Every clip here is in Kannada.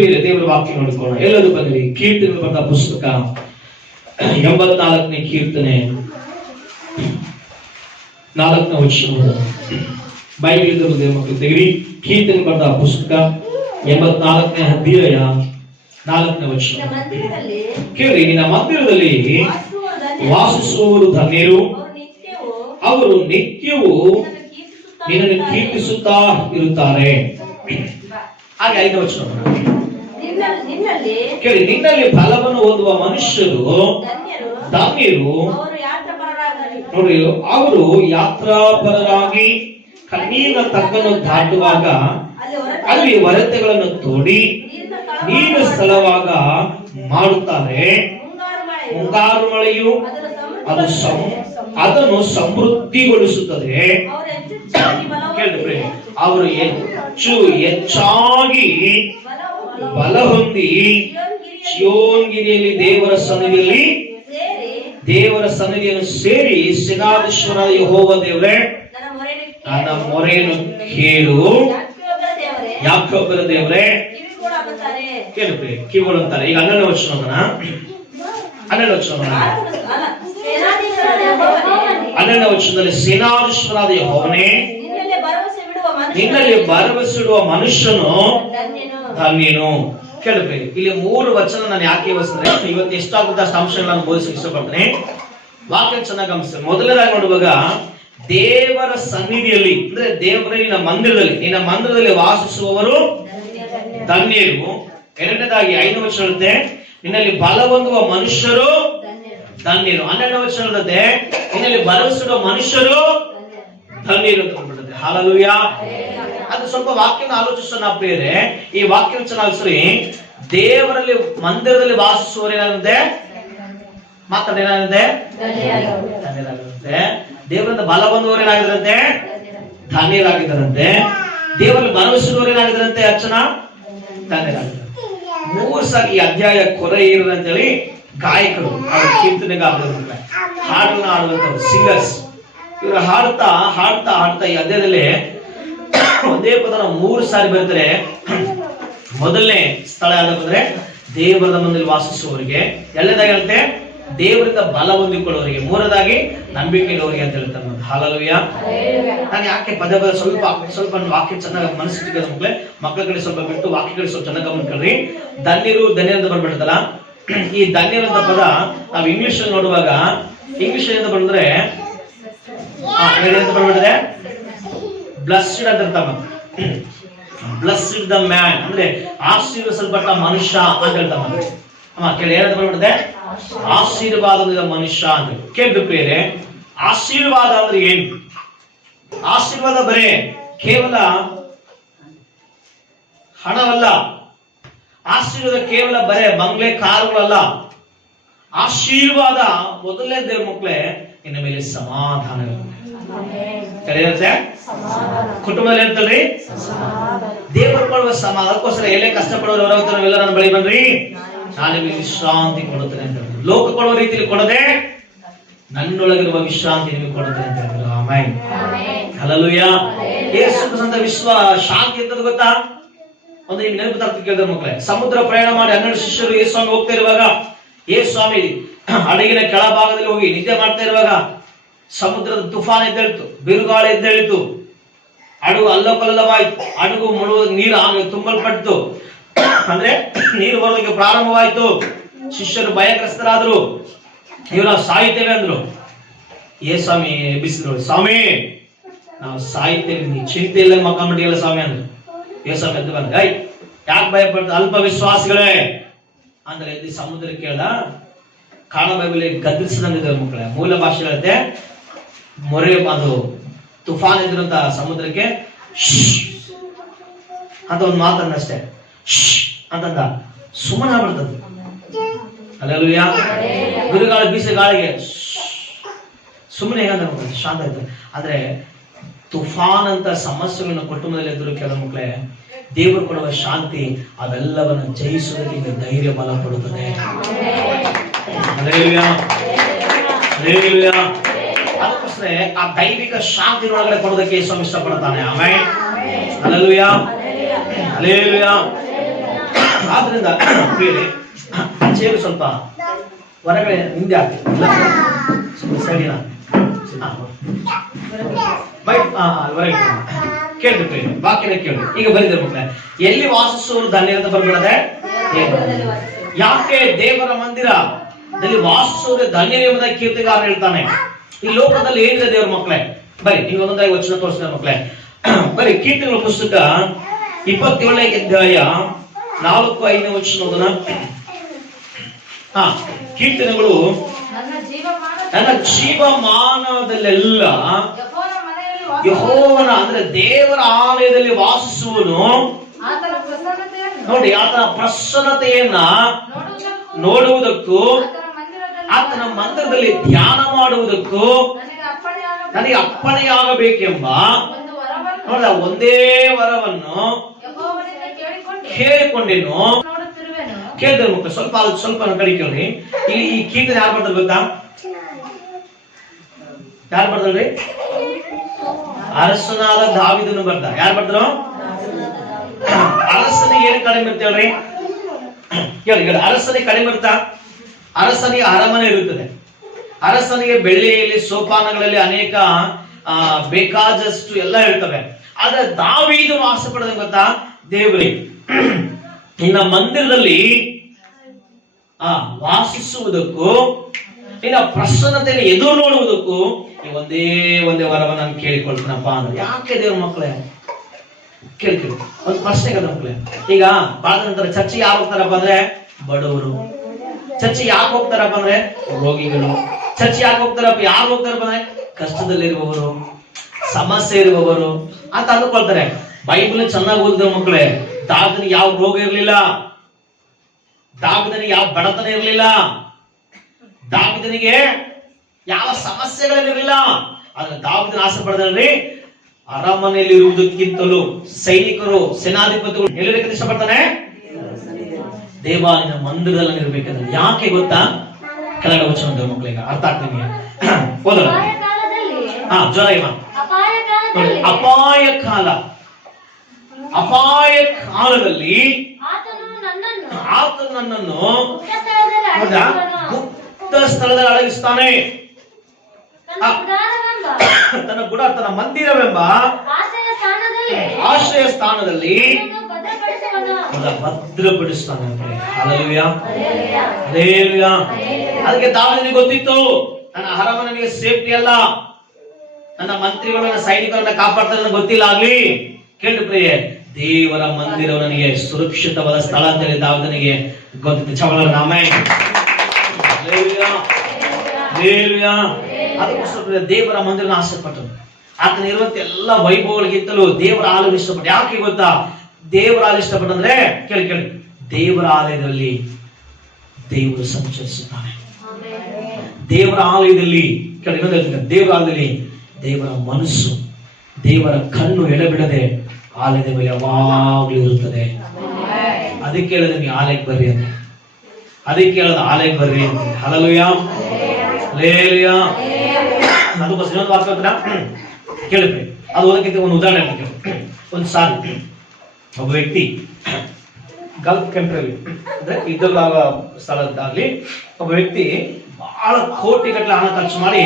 ಪ್ರಿಯರೇ, ದೇವರ ವಾಕ್ಯ ನೋಡಿಕೊಳ್ಳೋಣ. ಎಲ್ಲರೂ ಬಂದಿರಿ. ಕೀರ್ತನೆ ಬರೆದ ಪುಸ್ತಕ 84ನೇ ಕೀರ್ತನೆ 4ನೇ ವಚನ. ಬೈಬಲ್ ಇದ್ದರೂ ದೇವ ಮಕ್ಕಳು ತೆಗಿರಿ. ಕೀರ್ತನೆ ಬರೆದ ಪುಸ್ತಕ 84ನೇ ಅಧ್ಯಾಯ 4ನೇ ವಚನ. ಕೇಳಿ, ನಿನ್ನ ಮಂದಿರದಲ್ಲಿ ವಾಸಿಸುವವರು ಧನ್ಯರು, ಅವರು ನಿತ್ಯವೂ ನಿನ್ನನ್ನು ಕೀರ್ತಿಸುತ್ತಾ ಇರುತ್ತಾರೆ. ಹಾಗೆ 5ನೇ ವಚನ ಕೇಳಿ, ನಿನ್ನಲ್ಲಿ ಫಲವನ್ನು ಓದುವ ಮನುಷ್ಯರು ಧನ್ಯರು. ನೋಡಿ, ಅವರು ಯಾತ್ರಾಪರರಾಗಿ ಕಣ್ಣೀರಿನ ತಗ್ಗನ್ನು ದಾಟುವಾಗ ಅಲ್ಲಿ ಹೊರತೆಗಳನ್ನು ತೋಡಿ ನೀರು ಸ್ಥಳವಾಗ ಮಾಡುತ್ತಾರೆ. ಮುಂಗಾರು ಮಳೆಯು ಅದನ್ನು ಸಮೃದ್ಧಿಗೊಳಿಸುತ್ತದೆ. ಕೇಳಿದ್ರೆ, ಅವರು ಹೆಚ್ಚಾಗಿ ಬಲ ಹೊಂದಿ ಚೀಯೋನ್ಗಿರಿಯಲ್ಲಿ ದೇವರ ಸನ್ನಿಧಿಯನ್ನು ಸೇರಿ, ಸೇನಾಧೀಶ್ವರ ಯೆಹೋವ ದೇವರೇ, ನನ್ನ ಮೊರೆಯನ್ನು ಕೇಳು. ಯಾಕೋಬರ ದೇವರೇ ಕೇಳಿದ್ರೆ ಕಿವಿಗಳು ಅಂತಾರೆ. ಈಗ 12ನೇ ವಚನ 12ನೇ ವಚನದಲ್ಲಿ, ಸೇನಾಧೀಶ್ವರಾದ ಯೆಹೋವನೇ, ನಿನ್ನಲ್ಲಿ ಭರವಸೆಯಿಡುವ ಮನುಷ್ಯನು ಧನ್ಯನು. ಕೇಳಿದ್ರೆ, ಇಲ್ಲಿ 3 ವಚನ ನಾನು ಯಾಕೆ ವಹಿಸಿದ್ರೆ, ಇವತ್ತು ಎಷ್ಟಾಗುತ್ತೆ ಅಷ್ಟು ಅಂಶಗಳನ್ನು ಬೋಧಿಸಕ್ಕೆ ಇಷ್ಟಪಡ್ತೇನೆ. ವಾಕ್ಯ ಚೆನ್ನಾಗಿ ಗಮನಿಸ್ತೇನೆ. ಮೊದಲನೇದಾಗಿ ನೋಡುವಾಗ, ದೇವರ ಸನ್ನಿಧಿಯಲ್ಲಿ ಅಂದ್ರೆ ದೇವರ ನಿನ್ನ ಮಂದಿರದಲ್ಲಿ ವಾಸಿಸುವವರು ಧನ್ಯರು. ಎರಡನೇದಾಗಿ 5ನೇ ವಚನ ಹೇಳುತ್ತೆ, ನಿನ್ನಲ್ಲಿ ಬಲ ಹೊಂದುವ ಮನುಷ್ಯರು ಧನ್ಯರು. 12ನೇ ವಚನ ಹೇಳುತ್ತೆ, ನಿನ್ನಲ್ಲಿ ಭರವಸೆಯಿಡುವ ಮನುಷ್ಯರು ಧನ್ಯರು ಅಂತ ಬಂದ್ಬಿಡುತ್ತೆ. ಹಲ್ಲೆಲೂಯಾ. ಅದು ಸ್ವಲ್ಪ ವಾಕ್ಯನ ಆಲೋಚಿಸೋಣ ಪ್ರಿಯರೇ. ಈ ವಾಕ್ಯ ಚೆನ್ನಾಗಿಸ್ರಿ. ದೇವರಲ್ಲಿ ಮಂದಿರದಲ್ಲಿ ವಾಸಿಸುವವರು ಏನಾಗುತ್ತೆ ಮಾತಾಡೇನಾಗುತ್ತೆ, ಧನ್ಯರಾಗಿರುತ್ತೆ. ದೇವರಿಂದ ಬಲ ಬಂದವರು ಏನಾಗಿದ್ರಂತೆ, ಧನ್ಯರಾಗಿದ್ದಾರಂತೆ. ದೇವರಲ್ಲಿ ಭರವಸೆದವರು ಏನಾಗಿದ್ದಾರಂತೆ, ಅರ್ಚನ ಧನ್ಯರಾಗಿದ್ದಾರೆ. 3 ಸಾರಿ ಈ ಅಧ್ಯಾಯ ಕೊರೆ ಇರೋದು ಅಂತೇಳಿ ಗಾಯಕರು, ಕೀರ್ತನೆಗಾರರು, ಹಾಡನ್ನ ಆಡುವಂತವ್ರು, ಸಿಂಗರ್ಸ್, ಇವರು ಹಾಡ್ತಾ ಈ ಅಧ್ಯಾಯದಲ್ಲಿ ಒಂದೇ ಪದನ 3 ಸಾರಿ ಬರ್ತಾರೆ. ಮೊದಲನೇ ಸ್ಥಳ ಯಾವ್ದಂದ್ರೆ ದೇವರದ ಮಂದಿರದಲ್ಲಿ ವಾಸಿಸುವವರಿಗೆ, ಎರಡನೇದಾಗಿ ಹೇಳುತ್ತೆ ದೇವರಿಂದ ಬಲ ಹೊಂದಿಕೊಳ್ಳುವವರಿಗೆ, ಮೂರನೇದಾಗಿ ನಂಬಿಕೆ ಇಡುವವರಿಗೆ ಅಂತ ಹೇಳ್ತಾರೆ. ಹಲ್ಲೆಲೂಯಾ. ನಾನು ಯಾಕೆ ಪದ ಸ್ವಲ್ಪ ವಾಕ್ಯ ಚೆನ್ನಾಗಿ ಮನಸ್ಸಿಗೆ ಮಕ್ಕಳ ಕಡೆ ಸ್ವಲ್ಪ ಬಿಟ್ಟು ವಾಕ್ಯ ಕಡೆ ಸ್ವಲ್ಪ ಚೆನ್ನಾಗಿ ಗಮನ ಕೊಡ್ರಿ. ಧನ್ಯರು ಅಂತ ಬರ್ಬಿಡ್ತಲ್ಲ, ಈ ಧನ್ಯರು ಅಂತ ಪದ ನಾವು ಇಂಗ್ಲಿಷ್ ನೋಡುವಾಗ, ಇಂಗ್ಲಿಷ್ ಅಂತ ಬಂದ್ರೆ ಏನಂತ ಬರ್ಬಿಟ್ಟಿದೆ, ಬ್ಲೆಸ್ಡ್ ಅಂತ ಇರ್ತಾವ. ಬ್ಲೆಸ್ಡ್ ದ ಮ್ಯಾನ್ ಅಂದ್ರೆ ಆಶೀರ್ವದಿಸಲ್ಪಟ್ಟ ಮನುಷ್ಯ ಅಂತ ಹೇಳ್ತಾವ. ಕೇಳಿ, ಏನಂತ ಬರ್ಬಿಟ್ಟಿದೆ, ಆಶೀರ್ವಾದದ ಮನುಷ್ಯ ಅಂತ. ಕೇಳಿದ್ರು ಪ್ರಿಯರೇ, ಆಶೀರ್ವಾದ ಅಂದ್ರೆ ಏನು? ಆಶೀರ್ವಾದ ಬರೇ ಕೇವಲ ಹಣವಲ್ಲ. ಆಶೀರ್ವಾದ ಕೇವಲ ಬರೇ ಬಂಗ್ಲೆ ಕಾರುಗಳಲ್ಲ. ಆಶೀರ್ವಾದ ಮೊದಲನೇ ದೇವ್ರ ಮಕ್ಕಳೇ, ಇನ್ನ ಮೇಲೆ ಸಮಾಧಾನ ಇರುತ್ತೆ. ಕುಟುಂಬದಲ್ಲಿ ಅಂತಲ್ರಿ ದೇವರು ಕೊಡುವ ಸಮಾಧಾನ. ಅದಕ್ಕೋಸ್ಕರ ಎಲ್ಲೇ ಕಷ್ಟಪಡೋರು ಹೊರಗೋಗ್ತಾರೆ, ನಾವೆಲ್ಲ ನನ್ನ ಬಳಿ ಬನ್ರಿ, ನಾನು ನಿಮಗೆ ವಿಶ್ರಾಂತಿ ಕೊಡುತ್ತೇನೆ ಅಂತ ಹೇಳಿದ್ರು. ಲೋಕ ಕೊಡುವ ರೀತಿಯಲ್ಲಿ ಕೊಡದೆ ನನ್ನೊಳಗಿರುವ ವಿಶ್ರಾಂತಿ ನಿಮಗೆ ಕೊಡುತ್ತೇನೆ ಅಂತ ಹೇಳಿದ್ರು. ಆಮೆನ್. ಹಲ್ಲೆಲೂಯಾ. ಯೇಸು ಕ್ರಿಸ್ತನ ಶಾಂತಿ ಎಂತದ್ದು ಗೊತ್ತಾ? ಒಂದು ನಿಮ್ಗೆ ನೆನಪು ತರ್ತ ಕೇಳಿದ್ರೆ ಮಕ್ಕಳೇ, ಸಮುದ್ರ ಪ್ರಯಾಣ ಮಾಡಿ 12 ಶಿಷ್ಯರು ಯೇಸು ಸ್ವಾಮಿ ಹೋಗ್ತಾ ಇರುವಾಗ, ಯೇಸು ಸ್ವಾಮಿ ಹಡಗಿನ ಕೆಳಭಾಗದಲ್ಲಿ ಹೋಗಿ ನಿದ್ದೆ ಮಾಡ್ತಾ ಇರುವಾಗ ಸಮುದ್ರದ ತುಫಾನ್ ಎದ್ದೇಳಿತು, ಬಿರುಗಾಳಿ ಎದ್ದೇಳಿತು, ಹಡಗು ಅಲ್ಲಕಲ್ಲವಾಯ್ತು, ಹಡಗು ಮುಳುವ ನೀರು ತುಂಬಲ್ಪಟ್ಟು ಅಂದ್ರೆ ನೀರು ಬರೋದಕ್ಕೆ ಪ್ರಾರಂಭವಾಯ್ತು. ಶಿಷ್ಯರು ಭಯಗ್ರಸ್ತರಾದ್ರು, ಇವರು ಸಾಯ್ತೇವೆ ಅಂದ್ರು. ಸ್ವಾಮಿ ಎಬ್ಬಿಸಿದ್ರು, ಸ್ವಾಮಿ ನಾವು ಸಾಯ್ತೇವೆ, ನೀ ಚಿಂತೆ ಇಲ್ಲ ಮಕ್ಕಳಿಲ್ಲ ಸ್ವಾಮಿ ಅಂದ್ರು. ಸ್ವಾಮಿ ಅಂತ ಬಂದ, ಯಾಕೆ ಭಯಪಡ್ತ ಅಲ್ಪ ವಿಶ್ವಾಸಿಗಳೇ ಅಂದ್ರೆ ಎದ್ದು ಸಮುದ್ರ ಕೇಳ್ದ. ಕಾಣ ಬೈಬಲ್ ಗದರಿಸಿದಂದಿದ್ದಾರೆ ಮಕ್ಕಳೇ. ಮೂಲ ಭಾಷೆ ಹೇಳುತ್ತೆ, ಮೊರೆ ಅದು ತುಫಾನ್ ಇದ್ರಂತ ಸಮುದ್ರಕ್ಕೆ ಅಂತ ಒಂದು ಮಾತನ್ನಷ್ಟೇ ಅಂತಂದ, ಸುಮ್ಮನೆ ಆಗ್ಬಿಡ್ತದೆ. ಹಲ್ಲೆಲೂಯಾ. ಬಿರುಗಾಳಿ ಬೀಸೆ ಗಾಳಿಗೆ ಸುಮ್ಮನೆ ಹೇಗಂದ್ರೆ ಶಾಂತ ಆಯ್ತು. ಆದ್ರೆ ತುಫಾನ್ ಅಂತ ಸಮಸ್ಯೆಗಳನ್ನ ಕುಟುಂಬದಲ್ಲಿ ಎದುರು ಕೆಲವು ಮಕ್ಕಳೇ, ದೇವರು ಕೊಡುವ ಶಾಂತಿ ಅವೆಲ್ಲವನ್ನು ಜಯಿಸುವುದಕ್ಕೆ ಧೈರ್ಯ ಬಲ ಕೊಡುತ್ತದೆ. ಹಲ್ಲೆಲೂಯಾ. ಹಲ್ಲೆಲೂಯಾ. ಅದಕ್ಕೋಸ್ಕರ ಆ ದೈವಿಕ ಶಾಂತಿ ಒಳಗಡೆ ಕೊಡೋದಕ್ಕೆ ಯೇಸು ಇಷ್ಟಪಡ್ತಾನೆ. ಆಮೆನ್. ಹಲ್ಲೆಲೂಯಾ. ಹಲ್ಲೆಲೂಯಾ. ಆದ್ರಿಂದ ಬೇರೆ ಚೇರು ಸ್ವಲ್ಪ ಹೊರಗಡೆ ಹಿಂದೆ ಹಾಕಿ, ಸರಿನಾ? ಹೊರಗೆ ಕೇಳ್ಬೇಕು, ವಾಕ್ಯನ ಕೇಳಿ. ಈಗ ಬರೀತಾರೆ ಮಕ್ಕಳೇ, ಎಲ್ಲಿ ವಾಸಿಸುವರು ಧನ್ಯ ಅಂತ ಬರ್ಬಿಡದೆ. ಯಾಕೆ ದೇವರ ಮಂದಿರದಲ್ಲಿ ವಾಸಿಸುವವರೇ ಧನ್ಯರು ಎಂಬುದಾಗಿ ಕೀರ್ತಿಗಾರ ಹೇಳ್ತಾನೆ. ಈ ಲೋಕದಲ್ಲಿ ಏನಿದೆ ದೇವರ ಮಕ್ಕಳೇ? ಬರೀ ಈಗ ಒಂದೊಂದಾಗಿ ವಚನ ತೋರಿಸಿದ ಮಕ್ಕಳೇ. ಬರೀ ಕೀರ್ತನೆಗಳ ಪುಸ್ತಕ 27ನೇ ಅಧ್ಯಾಯ 4-5 ವಚನ. ಕೀರ್ತನೆಗಳು, ನನ್ನ ಜೀವಮಾನದಲ್ಲೆಲ್ಲ ಯೆಹೋವನ ಅಂದ್ರೆ ದೇವರ ಆಲಯದಲ್ಲಿ ವಾಸಿಸುವನು. ನೋಡಿ, ಆತನ ಪ್ರಸನ್ನತೆಯನ್ನ ನೋಡುವುದಕ್ಕೂ ಆತನ ಮಂದಿರದಲ್ಲಿ ಧ್ಯಾನ ಮಾಡುವುದಕ್ಕೂ ನನಗೆ ಅಪ್ಪಣೆಯಾಗಬೇಕೆಂಬ ನೋಡ ಒಂದೇ ವರವನ್ನು ಕೇಳಿಕೊಂಡೇನು. ಕೇಳಿದ್ರೆ ಮಕ್ಕಳು ಸ್ವಲ್ಪ ಕಡೆ ಕೇಳ್ರಿ. ಇಲ್ಲಿ ಈ ಕೀರ್ತನೆ ಯಾರು ಬರ್ತಾರೆ ಗೊತ್ತಾ? ಯಾರು ಬರ್ದಲ್ರಿ? ಅರಸನಾದ ದಾವೀದನು ಬರ್ದ. ಯಾರು ಬರ್ದ್ರು? ಅರಸನಿಗೆ ಏನು ಕಡಿಮೆ ಅಂತ ಹೇಳ್ರಿ? ಕೇಳಿ, ಅರಸನಿಗೆ ಕಡಿಮೆ ಇರ್ತಾ? ಅರಸನಿಗೆ ಅರಮನೆ ಇರುತ್ತದೆ. ಅರಸನಿಗೆ ಬೆಳ್ಳಿಯಲ್ಲಿ ಸೋಪಾನಗಳಲ್ಲಿ ಅನೇಕ ಬೇಕಾದಷ್ಟು ಎಲ್ಲ ಇರ್ತವೆ. ಆದ್ರೆ ದಾವೀದನು ಆಸೆ ಪಡೋದು ಗೊತ್ತಾ? ದೇವರೇ ನಿನ್ನ ಮಂದಿರದಲ್ಲಿ ವಾಸಿಸುವುದಕ್ಕೂ ನಿನ್ನ ಪ್ರಸನ್ನತೆಯಲ್ಲಿ ಎದುರು ನೋಡುವುದಕ್ಕೂ ಈ ಒಂದೇ ವರವ ನಾನು ಕೇಳಿಕೊಳ್ತೀನಪ್ಪ ಅಂದ್ರೆ. ಯಾಕೆ ದೇವ್ರ ಮಕ್ಕಳೇ? ಕೇಳ್ತೀವಿ ಒಂದು ಪ್ರಶ್ನೆ ಕದ ಮಕ್ಕಳೇ. ಈಗ ಬಹಳ ನಂತರ ಚರ್ಚೆಗೆ ಯಾರು ಹೋಗ್ತಾರಪ್ಪ ಅಂದ್ರೆ ಬಡವರು. ಚರ್ಚೆ ಯಾಕೆ ಹೋಗ್ತಾರಪ್ಪ ಅಂದ್ರೆ ರೋಗಿಗಳು. ಚರ್ಚೆ ಯಾಕೆ ಹೋಗ್ತಾರಪ್ಪ? ಯಾರು ಹೋಗ್ತಾರಪ್ಪ ಅಂದ್ರೆ ಕಷ್ಟದಲ್ಲಿರುವವರು, ಸಮಸ್ಯೆ ಇರುವವರು ಅಂತ ಅಂದ್ಕೊಳ್ತಾರೆ. ಬೈಬಲ್ ಚೆನ್ನಾಗಿ ಓದಿದ ಮಕ್ಕಳೇ, ದಾವಿದನಿಗೆ ಯಾವ ರೋಗ ಇರ್ಲಿಲ್ಲ, ದಾವಿದನಿಗೆ ಯಾವ ಬಡತನ ಇರ್ಲಿಲ್ಲ, ದಾವಿದನಿಗೆ ಯಾವ ಸಮಸ್ಯೆಗಳಿರಲಿಲ್ಲ. ಆದ್ರೆ ದಾವಿದನ ಆಸೆ ಪಡೆದ್ರಿ ಅರಮನೆಯಲ್ಲಿ ಇರುವುದಕ್ಕಿಂತಲೂ ಸೈನಿಕರು, ಸೇನಾಧಿಪತಿಗಳು ಎಲ್ಲಿರಕ್ಕೆ ಇಷ್ಟಪಡ್ತಾನೆ? ದೇವಾಲಯದ ಮಂದಿರದಲ್ಲಿ ಇರ್ಬೇಕಂದ್ರೆ. ಯಾಕೆ ಗೊತ್ತಾ? ಕೆಳಗಡೆ ವಚನ ಮಕ್ಕಳಿಗೆ ಅರ್ಥ ಆಗ್ತದೆ. ಓದೋಣ. ಜ್ವರ ಅಪಾಯ ಕಾಲದಲ್ಲಿ ಆತನು ನನ್ನನ್ನು ಗುಪ್ತ ಸ್ಥಳದಲ್ಲಿ ಅಡಗಿಸ್ತಾನೆ. ತನ್ನ ಮಂದಿರವೆಂಬ ಆಶ್ರಯ ಸ್ಥಾನದಲ್ಲಿ ಭದ್ರಪಡಿಸ್ತಾನೆ. Hallelujah, hallelujah. ಅದಕ್ಕೆ ದಾವೀದನಿಗೆ ಗೊತ್ತಿತ್ತು, ನನ್ನ ಅರಮನೆಗೆ ಸೇಫ್ಟಿ ಅಲ್ಲ, ನನ್ನ ಮಂತ್ರಿಗಳು ನನ್ನ ಸೈನಿಕರನ್ನ ಕಾಪಾಡ್ತಾರೆ ಗೊತ್ತಿಲ್ಲ. ಆಗ್ಲಿ ಕೇಳಿ ಪ್ರಿಯೆ, ದೇವರ ಮಂದಿರ ನನಗೆ ಸುರಕ್ಷಿತವಾದ ಸ್ಥಳ ಅಂತ ಹೇಳಿ ದಾವೀದನಿಗೆ ಗೊತ್ತಿತ್ತು. ಚವಳ ನಾಮೇ ಅದಕ್ಕೋಸ್ಕರ ದೇವರ ಮಂದಿರನ ಆಸೆ ಪಟ್ಟರು. ಆತನ ಇರುವಂತ ಎಲ್ಲ ವೈಭವಗಳಿಗಿಂತಲೂ ದೇವರ ಆಲಯ ಇಷ್ಟಪಟ್ಟು. ಯಾಕೆ ಗೊತ್ತಾ? ದೇವರ ಆಲಯ ಇಷ್ಟಪಟ್ಟಂದ್ರೆ ಕೇಳಿ, ದೇವರ ಆಲಯದಲ್ಲಿ ದೇವರು ಸಂಚರಿಸುತ್ತಾನೆ. ದೇವರ ಆಲಯದಲ್ಲಿ ದೇವರ ಆಲಯದಲ್ಲಿ ದೇವರ ಮನಸ್ಸು, ದೇವರ ಕಣ್ಣು ಎಡೆಬಿಡದೆ ಆಲಯದ ಮೇಲೆ ಯಾವಾಗಲೂ ಇರುತ್ತದೆ. ಅದಕ್ಕೆ ಹೇಳಿದ್ರೆ ನೀವು ಆಲಯಕ್ಕೆ ಬರ್ರಿ ಅಂತ. ಅದಕ್ಕೆ ಹೇಳೋದು ಆಲಯಕ್ಕೆ ಬರ್ರಿ ಅಂತ. Hallelujah, hallelujah. ಅದಕ್ಕೋಸ್ಕರ ಇನ್ನೊಂದು ವಾಕ್ಯ ಕೇಳಿದ್ರಿ. ಅದು ಓದಕ್ಕಿಂತ ಒಂದು ಉದಾಹರಣೆ ಹೇಳ್ತೀನಿ. ಒಂದು ಸಾರಿ ಒಬ್ಬ ವ್ಯಕ್ತಿ ಗಲ್ಫ್ ಕಂಟ್ರಿಯಲ್ಲಿ ಅಂದ್ರೆ ಯುದ್ಧಗಳಾಗ ಸ್ಥಳದಾಗ್ಲಿ ಒಬ್ಬ ವ್ಯಕ್ತಿ ಬಹಳ ಕೋಟಿಗಟ್ಟಲೆ ಹಣ ಖರ್ಚು ಮಾಡಿ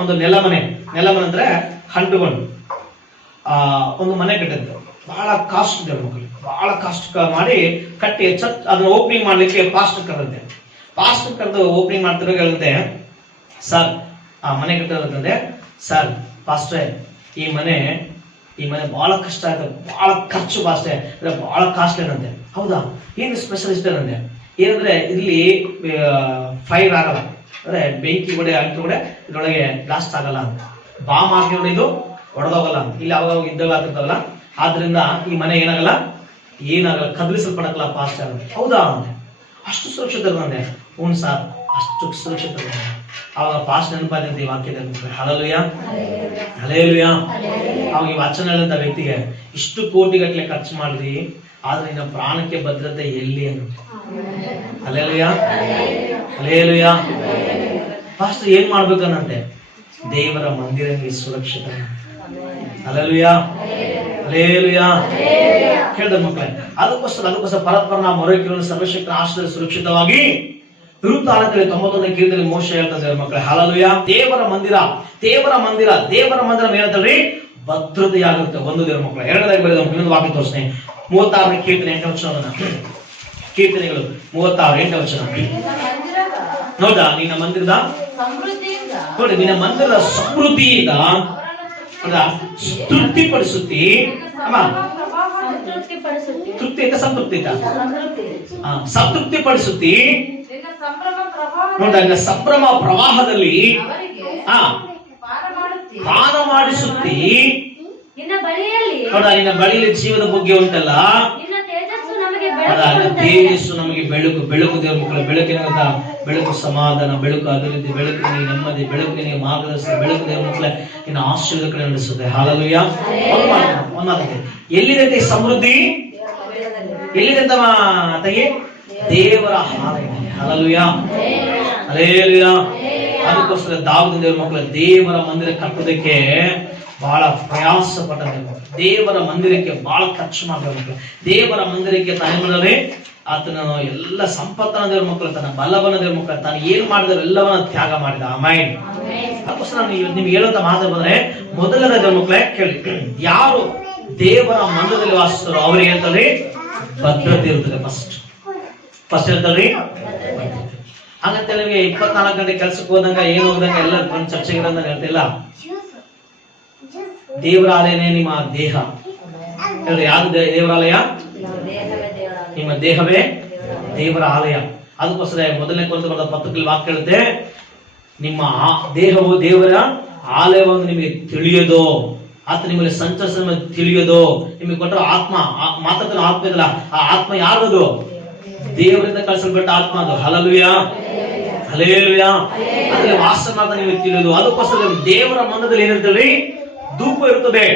ಒಂದು ನೆಲಮನೆ ಅಂದ್ರೆ ಹಂಟುಕೊಂಡು ಒಂದು ಮನೆ ಕಟ್ಟಿದ್ದು. ಬಹಳ ಕಾಸ್ಟ್ ಇದೆ ಮಕ್ಕಳು, ಬಹಳ ಕಾಸ್ಟ್ ಮಾಡಿ ಕಟ್ಟಿ ಅದನ್ನ ಓಪನಿಂಗ್ ಮಾಡ್ಲಿಕ್ಕೆ ಪಾಸ್ಟ್ ಕರೆದು ಓಪನಿಂಗ್ ಮಾಡ್ತಿರೋ ಹೇಳುತ್ತೆ, ಸರ್ ಆ ಮನೆ ಕಟ್ಟಿರೋದಂದ್ರೆ, ಸರ್ ಪಾಸ್ಟ್ರೆ ಈ ಮನೆ ಬಹಳ ಕಷ್ಟ ಆಯ್ತು, ಬಹಳ ಖರ್ಚು ಪಾಸ್ಟ್ರೆ, ಬಹಳ ಕಾಸ್ಟ್ಲಿ ಏನಂತೆ. ಹೌದಾ, ಏನು ಸ್ಪೆಷಲಿಸ್ಟ್ ಏನಂತೆ? ಏನಂದ್ರೆ ಇಲ್ಲಿ ಫೈರ್ ಆಗಲ್ಲ, ಅಂದ್ರೆ ಬೆಂಕಿ ಕೂಡ ಇದ್ರೊಳಗೆ ಬ್ಲಾಸ್ಟ್ ಆಗಲ್ಲ ಅಂತ. ಬಾಂಬ್ ಹಾಕಿ ನೋಡಿ ಇದು ಹೊಡೆದೋಗಲ್ಲ, ಇಲ್ಲಿ ಅವಾಗ ಇದ್ದಾಗ ಆಗ್ತಿರ್ತಾವಲ್ಲ, ಆದ್ರಿಂದ ಈ ಮನೆ ಏನಾಗಲ್ಲ, ಕದಲಿಸಲ್ಪಡಕ್ಕಲ್ಲ, ಪಾಸ್ಟ್ ಆಗಲ್ಲ. ಹೌದಾ ಅಂತೆ. ಅಷ್ಟು ಸುರಕ್ಷಿತ ಇರ್ತಂತೆ. ಹ್ಞೂ ಸರ್, ಅಷ್ಟು ಸುರಕ್ಷಿತ. ಅವಾಗ ಪಾಸ್ಟ್ ನೆನಪಾದಂತ ಈ ವಾಕ್ಯದಲ್ಲಿ. Hallelujah, hallelujah. ಅವಾಗ ಈ ವಚನ ಹೇಳಿದಂತ ವ್ಯಕ್ತಿಗೆ ಇಷ್ಟು ಕೋಟಿಗಟ್ಟಲೆ ಖರ್ಚು ಮಾಡಿದ್ರಿ, ಆದ್ರೆ ನಿನ್ನ ಪ್ರಾಣಕ್ಕೆ ಭದ್ರತೆ ಎಲ್ಲಿ ಅಂತ. Hallelujah, hallelujah. ಪಾಸ್ಟ್ ಏನ್ ಮಾಡ್ಬೇಕನ್ನಂತೆ? ದೇವರ ಮಂದಿರಕ್ಕೆ ಸುರಕ್ಷಿತ. Hallelujah, hallelujah. ಕೇಳಿದ ಮಕ್ಕಳೇ, ಅದಕ್ಕೋಸ್ಕರ ಪರಸ್ಪರ ನಾವು ಮೊರೆಯಿಡುವ ಸರ್ವಶಕ್ತನ ಆಶ್ರಯದಲ್ಲಿ ಸುರಕ್ಷಿತವಾಗಿ ಇರುತ್ತಾನೆ. 91ನೇ ಕೀರ್ತನೆಯಲ್ಲಿ ಮೋಶೆ ಹೇಳ್ತಾರೆ ಮಕ್ಕಳೇ, ಹಲ್ಲೆಲೂಯಾ. ದೇವರ ಮಂದಿರ ಏನಂತೇಳಿ ಭದ್ರತೆಯಾಗುತ್ತೆ. ಒಂದು ದೇವರ ಮಕ್ಕಳು. ಎರಡನೇದಾಗಿ ಬರೆದ ಇನ್ನೊಂದು ವಾಕ್ಯ ತೋರಿಸ್ತೀನಿ. 36ನೇ ಕೀರ್ತನೆ 8ನೇ ವಚನ. ಕೀರ್ತನೆಗಳು 36 8ನೇ ವಚನ. ನೋಡ್ದಾ, ನಿನ್ನ ಮಂದಿರದ ನೋಡಿ, ನಿನ್ನ ಮಂದಿರದ ಸಮೃದ್ಧಿಯಿಂದ ತೃಪ್ತಿಪಡಿಸುತ್ತಿ. ತೃಪ್ತಿಯಿಂದ ಸಂತೃಪ್ತಿಪಡಿಸುತ್ತಿ. ನೋಡ, ಸಂಭ್ರಮ ಪ್ರವಾಹದಲ್ಲಿ ಪಾನ ಮಾಡಿಸುತ್ತಿ. ನೋಡ, ನಿನ್ನ ಬಳಿಯಲ್ಲಿ ಜೀವದ ಬಗ್ಗೆ ಉಂಟಲ್ಲ, ತೇಜಸ್ಸು ನಮಗೆ ಬೆಳಕು. ದೇವರ ಮಕ್ಕಳ ಬೆಳಕು ಸಮಾಧಾನ, ಬೆಳಕು ಅಭಿವೃದ್ಧಿ, ಬೆಳಕು ನೆಮ್ಮದಿ, ಬೆಳಕು ಮಾರ್ಗದರ್ಶನ, ಬೆಳಕು ದೇವರ ಮಕ್ಕಳ ನಿನ್ನ ಆಶೀರ್ವಾದ ಕಡೆ ನಡೆಸುತ್ತೆ. ಹಲ್ಲೆಲೂಯಾ. ಎಲ್ಲಿದೆ ಸಮೃದ್ಧಿ? ಎಲ್ಲಿದೆ ತಗಿ? ದೇವರ ಆಲಯ. ಹಲ್ಲೆಲೂಯಾ. ಹಲ್ಲೆಲೂಯಾ. ಅದಕ್ಕೋಸ್ಕರ ದಾವೀದನ ದೇವರ ಮಕ್ಕಳ ದೇವರ ಮಂದಿರ ಕಟ್ಟುವುದಕ್ಕೆ ಬಹಳ ಪ್ರಯಾಸ ಪಟ್ಟಬೇಕು. ದೇವರ ಮಂದಿರಕ್ಕೆ ಬಹಳ ಖರ್ಚು ಮಾಡಬೇಕು. ದೇವರ ಮಂದಿರಕ್ಕೆ ತಾನೇ ಆತನ ಎಲ್ಲ ಸಂಪತ್ತನ ದೇವರ ಮಕ್ಕಳು, ತನ್ನ ಬಲವನ್ನ ದೇವರ ಮಕ್ಕಳು, ತಾನು ಏನ್ ಮಾಡಿದ್ರೆ ಎಲ್ಲವನ್ನ ತ್ಯಾಗ ಮಾಡಿದ. ಆಮೆನ್. ಅದಕ್ಕೋಸ್ಕರ ನಿಮ್ಗೆ ಹೇಳುವಂತ ಮಾತು ಬಂದ್ರೆ, ಮೊದಲನೇ ದೇವರ ಮಕ್ಕಳೇ ಕೇಳಿ, ಯಾರು ದೇವರ ಮಂದಿರದಲ್ಲಿ ವಾಸಿಸ್ತಾರೋ ಅವ್ರಿಗೆ ಹೇಳ್ತಾರೆ ಭದ್ರತೆ ಇರ್ತದೆ. ಫಸ್ಟ್ ಹೇಳ್ತಾರೆ ಹಂಗಂತ ನಿಮಗೆ 24 ಗಂಟೆ ಕೆಲ್ಸಕ್ಕೆ ಹೋದಂಗ ಏನು ಹೋದಂಗ ಎಲ್ಲ ಚರ್ಚೆಗಳನ್ನ ಹೇಳ್ತಿಲ್ಲ. ದೇವರ ಆಲಯನೇ ನಿಮ್ಮ ದೇಹ. ಹೇಳ್ರಿ, ಯಾವ್ದು ದೇವರಾಲಯ? ನಿಮ್ಮ ದೇಹವೇ ದೇವರ ಆಲಯ. ಅದಕ್ಕೋಸ್ಕರ ಮೊದಲನೇ ಕೊರಿಂಥ ಬರೆದ ಪತ್ರದಲ್ಲಿ ವಾಕ್ಯ ಹೇಳುತ್ತೆ, ನಿಮ್ಮ ದೇಹವು ದೇವರ ಆಲಯವನ್ನು ನಿಮಗೆ ತಿಳಿಯೋದು, ಆತ ನಿಮ್ಮಲ್ಲಿ ಸಂಚರಿಸ ತಿಳಿಯೋದು. ನಿಮಗೆ ಕೊಟ್ಟರೆ ಆತ್ಮ, ಮಾತಾಡ್ತಾನೆ ಆತ್ಮ ಇದಲ್ಲ, ಆ ಆತ್ಮ ಯಾರದು? ದೇವರಿಂದ ಕಳಿಸಲ್ಪಟ್ಟ ಆತ್ಮ ಅದು. ಹಲ್ಲೆಲೂಯಾ. ಹಲ್ಲೆಲೂಯಾ. ಅದ್ರಲ್ಲಿ ವಾಸ ಮಾಡ್ತಾ ನಿಮಗೆ ತಿಳಿಯೋದು. ಅದಕ್ಕೋಸ್ಕರ ದೇವರ ಮಂದಿರದಲ್ಲಿ ಏನಿರ್ತದೆ? ಧೂಪ ಇರುತ್ತದೆ.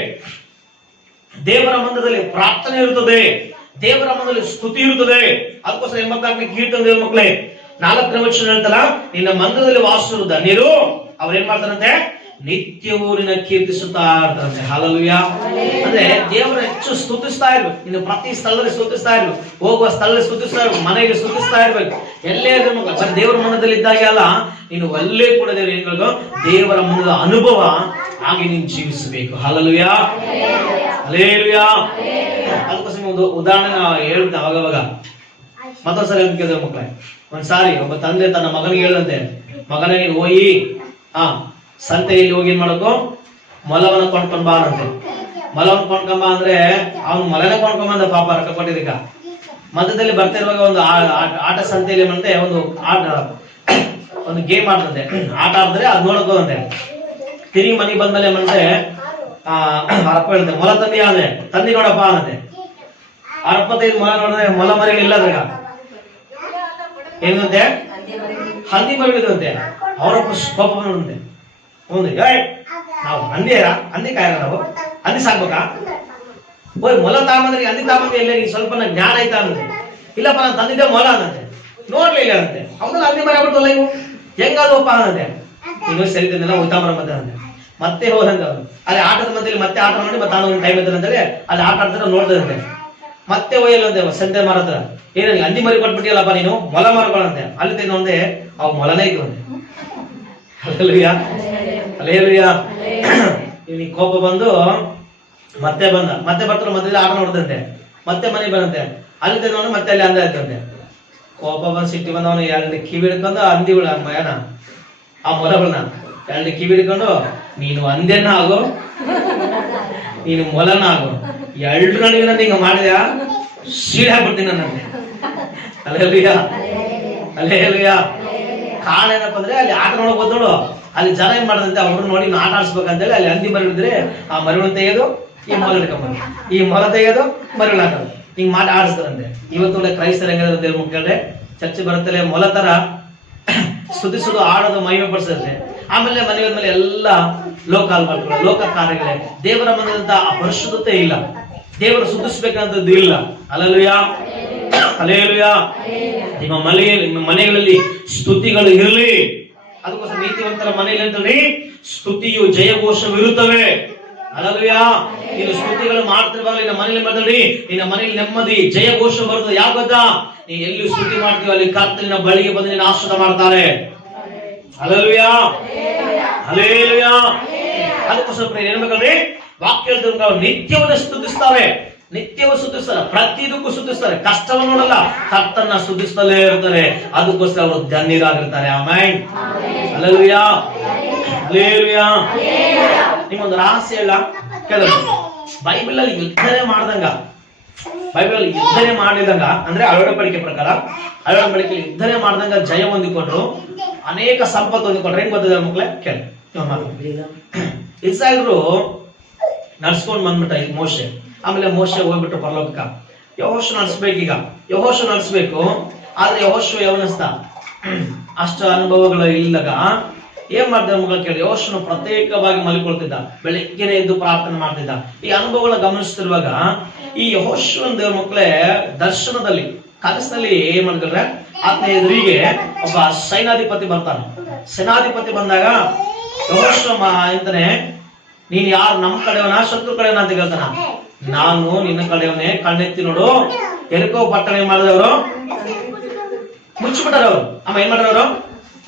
ದೇವರ ಮಂದಿರದಲ್ಲಿ ಪ್ರಾರ್ಥನೆ ಇರುತ್ತದೆ. ದೇವರ ಮಂದಿರದಲ್ಲಿ ಸ್ತುತಿ ಇರುತ್ತದೆ. ಅದಕ್ಕೋಸ್ಕರ 84ನೇ ಕೀರ್ತನೆ ದೇವರ ಮಕ್ಕಳೇ 4ನೇ ವಚನ ಹೇಳ್ತಲ್ಲ, ನಿನ್ನ ಮಂದಿರದಲ್ಲಿ ವಾಸಿಸುವ ಧನ್ಯರು, ಅವ್ರು ಏನ್ ಮಾಡ್ತಾರಂತೆ? ನಿತ್ಯವೂ ನಿನ್ನ ಕೀರ್ತಿಸುತ್ತಾ ಇರ್ತಾರಂತೆ. ಹಲ್ಲೆಲೂಯಾ. ಅಂದ್ರೆ ದೇವರ ಹೆಚ್ಚು ಸ್ತುತಿಸ್ತಾ ಇರ್ಬೇಕು. ನೀನು ಪ್ರತಿ ಸ್ಥಳದಲ್ಲಿ ಸ್ತುತಿಸ್ತಾ ಇರ್ಬೇಕು. ಹೋಗುವ ಸ್ಥಳದಲ್ಲಿ ಸ್ತುತಿಸ್ತಾ ಇರ್ಬೇಕು. ಮನೆಯಲ್ಲಿ ಸ್ತುತಿಸ್ತಾ ಇರ್ಬೇಕು. ಎಲ್ಲೇ ಮಕ್ಕಳು ದೇವರ ಮಂದಿರದಲ್ಲಿ ಇದ್ದಾಗ ಅಲ್ಲ, ನೀನು ಒಳ್ಳೆ ಕೂಡ ದೇವರ ಮಂದಿರದ ಅನುಭವ ಹಾಗೆ ನೀನು ಜೀವಿಸಬೇಕು. ಹಲ್ಲೆಲೂಯಾ. ಹಲ್ಲೆಲೂಯಾ. ಅದಕ್ಕೋಸ್ಕರ ಒಂದು ಉದಾಹರಣೆ ಹೇಳ್ತೇನೆ ಅವಾಗ. ಮತ್ತೊಂದ್ಸರಿ ಕೇಳಿದ್ರೆ ಮಕ್ಕಳೇ, ಒಂದ್ಸಾರಿ ಒಬ್ಬ ತಂದೆ ತನ್ನ ಮಗನಿಗೆ ಹೇಳಂತೆ, ಮಗನೇ ನೀನು ಹೋಗಿ ಸಂತೆಯಲ್ಲಿ ಹೋಗಿ ಏನ್ ಮಾಡಬೇಕು? ಮೊಲವನ್ನ ಕೊಂಡ್ಕೊಂಡ್ ಬಾ ಅಂತೆ. ಮೊಲವನ್ನ ಕೊಂಡ್ಕೊಂಬ ಅಂದ್ರೆ ಅವ್ನು ಮೊಲನೇ ಕೊಂಡ್ಕೊಂಬಂದ ಪಾಪ ರೊಕ್ಕ ಕೊಟ್ಟಿದ್ದಕ್ಕ. ಮಧ್ಯದಲ್ಲಿ ಬರ್ತಾ ಇರುವಾಗ ಒಂದು ಆಟ ಸಂತೆಯಲ್ಲಿ ಮತ್ತೆ ಒಂದು ಗೇಮ್ ಆಡ್ತದೆ. ಆಟ ಆಡಿದ್ರೆ ಅದ್ ನೋಡಕೋದಂತೆ. ತಿರುಗಿ ಮನೆಗೆ ಬಂದ್ಮೇಲೆ ಮತ್ತೆ ಅರಪ್ಪ ಹೇಳ್ತೆ, ಮೊಲ ತಂದಿ ಆದ್ರೆ ತಂದಿ ನೋಡಪ್ಪ ಅನ್ನತ್ತೆ. 65 ಮೊಲ ನೋಡಿದ್ರೆ ಮೊಲ ಮರಿಗಳಿಲ್ಲ ಅದ್ರಾಗ. ಏನಂತೆ? ಹಂದಿ ಮರಿಗಳಿದಂತೆ. ಅವರಪ್ಪ ಕೋಪ ಬಂದಂತೆ. ನಾವು ಹಂದಿ ಕಾಯ ನಾವು ಹಂದಿ ಸಾಕ್ಬೇಕಾ? ಹೋಯ್ ಮೊಲ ತಾಂಬಂದ್ರೆ ಹಂದಿ ತಾಂಬಂದ್ರೆ ಎಲ್ಲ ಸ್ವಲ್ಪ ಜ್ಞಾನ ಆಯ್ತಾ ಅನ್ನಂತೆ. ಇಲ್ಲಪ್ಪ ನಾನು ತಂದಿದ್ದೆ ಮೊಲ ಅನ್ನಂತೆ. ನೋಡ್ಲಿಲ್ಲ ಅಂತೆ. ಅವನಲ್ಲಿ ಹಂದಿ ಮರಿ ಆಗ್ಬಿಡ್ತಲ್ಲ ಇವು, ಹೆಂಗಾದವಪ್ಪ ಅನ್ನಂತೆ. ಇನ್ನು ಸರಿತಂದೆಲ್ಲ ಉತ್ತಾಮರ ಮತ್ತೆ ಅಂತೆ. ಮತ್ತೆ ಹೋದಂಗ ಅಲ್ಲಿ ಆಟದ ಮಧ್ಯದಲ್ಲಿ ಮತ್ತೆ ಆಟ ಮಾಡಿ ಮತ್ತೆ ಒಂದು ಟೈಮ್ ಇದ್ದ ಅಂತೇಳಿ ಅಲ್ಲಿ ಆಟ ಆಡ್ತಾರೆ ನೋಡ್ದಂತೆ. ಮತ್ತೆ ಒಯ್ಯಲ್ಲ ಅಂತೆ ಸಂತೆ ಮಾರತ್ರ. ಏನ ಹಂದಿ ಮರಿ ಕೊಟ್ಬಿಟ್ಟಿಯಲ್ಲಪ್ಪ ನೀನು, ಮೊಲ ಮಾರ್ಕೊಳ್ಳಂತೆ. ಅಲ್ಲಿ ತಿನ್ನೊಂದೆ ಅವು ಮೊಲನೇ ಇದ್ವಂತೆ. ಹಲ್ಲೆಲೂಯಾ. ಹಲ್ಲೆಲೂಯಾ. ಇವನಿಗೆ ಕೋಪ ಬಂದು ಮತ್ತೆ ಬರ್ತಾರೆ. ಮಧ್ಯದಲ್ಲಿ ಆಟ ನೋಡ್ದಂತೆ. ಮತ್ತೆ ಮನೆಗೆ ಬಂದಂತೆ. ಅಲ್ಲಿ ತಿನ್ನೋನು ಮತ್ತೆ ಅಲ್ಲಿ ಅಂದ ಆಯ್ತಂತೆ. ಕೋಪ ಬಂದು ಸಿಟ್ಟಿ ಬಂದವನು 2 ಕಿವಿ ಹಿಡ್ಕೊಂಡು ಹಂದಿಗಳು ಏನ ಆ ಮೊಲಗಳನ್ನ 2 ಕಿವಿ ಹಿಡ್ಕೊಂಡು, ನೀನು ಹಂದಿಯನ್ನ ಆಗು, ನೀನು ಮೊಲನ ಆಗು, 2 ನನಗೆ ಹಿಂಗ ಮಾಡಿದ್ಯಾ ಸೀಳಾಗ್ಬಿಡ್ತೀನಿ ನನ್ನಂತೆ. ಹಲ್ಲೆಲೂಯಾ. ಹಲ್ಲೆಲೂಯಾ. ಕಾರಣ ಏನಪ್ಪ ಅಂದ್ರೆ ಅಲ್ಲಿ ಆಟ ನೋಡಕ್ ಹೋದ್ ನೋಡು, ಅಲ್ಲಿ ಜನ ಏನ್ ಮಾಡದಂತೆ ಅವ್ರನ್ನ ನೋಡಿ ಆಟ ಆಡ್ಸ್ಬೇಕಂತೇಳಿ ಅಲ್ಲಿ ಹಂದಿ ಮರಿಳಿದ್ರೆ ಆ ಮರಿಗಳನ್ನ ತೆಗೆಯೋದು, ಈ ಮೊಲ ಹಿಡ್ಕೊಂಬಂದು ಈ ಮೊಲ ತೆಗೆಯೋದು, ಮರಿಗಳು ಹಾಕೋದು, ಹಿಂಗ್ ಮಾಡಿ ಆಡಿಸ್ತಾರಂತೆ. ಇವತ್ತು ಒಳ್ಳೆ ಕ್ರೈಸ್ತರ ಹೆಂಗಿದ್ರೆ ದೇವ್ರ ಮಕ್ಕಳೇ ಚರ್ಚೆ ಬರುತ್ತಲೆ ಮೊಲ ತರ ಸ್ತುತಿಸೋದು, ಆಡೋದು, ಮಹಿಮೆ ಪಡಿಸುತ್ತೆ. ಆಮೇಲೆ ಮನೆ ಮೇಲೆ ಎಲ್ಲ ಲೋಕಾಲ್ಗಳು, ಲೋಕ ಕಾರ್ಯಗಳೇ. ದೇವರ ಮನೆಯಂತ ಆ ಪರಿಶುದ್ಧತೆ ಇಲ್ಲ. ದೇವರು ಸ್ತುತಿಸ್ಬೇಕಂತದ್ದು ಇಲ್ಲ. ಹಲ್ಲೆಲೂಯಾ. ಹಲ್ಲೆಲೂಯಾ. ನಿಮ್ಮ ಮನೆಗಳಲ್ಲಿ ಸ್ತುತಿಗಳು ಇರಲಿ. ಅದಕ್ಕೋಸ್ಕರ ನೀತಿವಂತರ ಮನೆಯಲ್ಲಿ ಅಂತೇಳಿ ಸ್ತುತಿಯು ಜಯಘೋಷವಿರುತ್ತವೆ. ಹಲ್ಲೆಲೂಯಾ. ನೀನು ಸ್ತುತಿಗಳು ಮಾಡ್ತಿರುವಾಗ ನಿನ್ನ ಮನೆಯಲ್ಲಿ ಮಾತಾಡಿ, ನಿನ್ನ ಮನೆಯಲ್ಲಿ ನೆಮ್ಮದಿ ಜಯ ಘೋಷ ಬರುತ್ತದೆ. ಯಾಕೆ ಗೊತ್ತಾ? ನೀನ್ ಎಲ್ಲಿ ಸ್ತುತಿ ಮಾಡ್ತೀವಿ ಅಲ್ಲಿ ಕರ್ತನ ಬಳಿಗೆ ಬಂದು ನೀನು ಆಶೀರ್ವಾದ ಮಾಡ್ತಾರೆ. Hallelujah, hallelujah. ಅದಕ್ಕೋಸ್ಕರ ಏನ್ ಬೇಕಂದ್ರೆ ವಾಕ್ಯ ಹೇಳ್ತಾರೆ, ನಿತ್ಯವನ್ನು ಸ್ತುತಿಸ್ತಾರೆ, ನಿತ್ಯವೂ ಸ್ತುತಿಸ್ತಾರೆ, ಪ್ರತಿದಕ್ಕೂ ಸ್ತುತಿಸ್ತಾರೆ, ಕಷ್ಟವನ್ನು ನೋಡಲ್ಲ, ಕರ್ತನ ಸ್ತುತಿಸ್ತಲೇ ಇರ್ತಾರೆ. ಅದಕ್ಕೋಸ್ಕರ ಅವರು ಧನ್ಯರಾಗಿರ್ತಾರೆ. Amen, hallelujah, hallelujah. ನಿಮ್ಮೊಂದು ರಹಸ್ಯ ಇಲ್ಲ ಕೇಳೋದು, ಬೈಬಲ್ ಅಲ್ಲಿ ಯುದ್ಧನೇ ಮಾಡ್ದಂಗ, ಬೈಬಲ್ ಅಲ್ಲಿ ಯುದ್ಧನೇ ಮಾಡಿದಂಗ ಅಂದ್ರೆ ಅಳವಡಿಕೆ ಪ್ರಕಾರ, ಅಳವಡಿಕೆ ಯುದ್ಧನೇ ಮಾಡ್ದಂಗ ಜಯ ಹೊಂದಿಕೊಂಡ್ರು, ಅನೇಕ ಸಂಪತ್ತು ಹೊಂದಿಕೊಂಡ್ರೆ. ಹೆಂಗ್ ಗೊತ್ತಿದೆ ಮಕ್ಕಳೇ? ಕೇಳಿ. ಇಸ್ರಾಯೇಲ್ರು ನಡ್ಸ್ಕೊಂಡ್ ಬಂದ್ಬಿಟ್ಟ ಈಗ ಮೋಶೆ. ಆಮೇಲೆ ಮೋಶೆ ಹೋಗ್ಬಿಟ್ಟು ಪರಲೋಕ. ಯೆಹೋಶು ನಡ್ಸ್ಬೇಕು. ಈಗ ಯೆಹೋಶು ನಡ್ಸ್ಬೇಕು, ಆದ್ರೆ ಯೆಹೋಶು ಯವನಸ್ಥ, ಅಷ್ಟು ಅನುಭವಗಳು ಇಲ್ಲದಾಗ ಏನ್ ಮಾಡ್ತಾರೆ ಮಕ್ಕಳು ಕೇಳಿ? ಯೆಹೋಶುನು ಪ್ರತ್ಯೇಕವಾಗಿ ಮಲಿಕೊಳ್ತಿದ್ದ, ಬೆಳಿಗ್ಗೆನೆ ಎದ್ದು ಪ್ರಾರ್ಥನೆ ಮಾಡ್ತಿದ್ದ. ಈ ಅನುಭವಗಳ ಗಮನಿಸ್ತಿರುವಾಗ ಈ ಯೆಹೋಶುವನ ದೇವ್ರ ಮಕ್ಕಳೇ ದರ್ಶನದಲ್ಲಿ ಕನಸಿನಲ್ಲಿ ಏನ್ ಮಾಡ್ತಾರೆ, ಆತನ ಎದುರಿಗೆ ಒಬ್ಬ ಸೈನಾಧಿಪತಿ ಬರ್ತಾನೆ. ಸೇನಾಧಿಪತಿ ಬಂದಾಗ ಯೆಹೋಶು ಅಂತಾನೆ, ನೀನ್ ಯಾರು, ನಮ್ಮ ಕಡೆಯವನ ಶತ್ರು ಕಡೆಯವನ ಅಂತ ಹೇಳ್ತಾನ. ನಾನು ನಿನ್ನ ಕಡೆಯವನೇ, ಕಣ್ಣೆತ್ತಿ ನೋಡು. ಎರಿಕೋ ಪಟ್ಟಣ ಏನ್ ಮಾಡಿದವರು? ಮುಚ್ಚಿಬಿಟ್ಟಾರ ಅವರು. ಅಮ್ಮ ಏನ್ ಮಾಡ್ರ ಅವರು?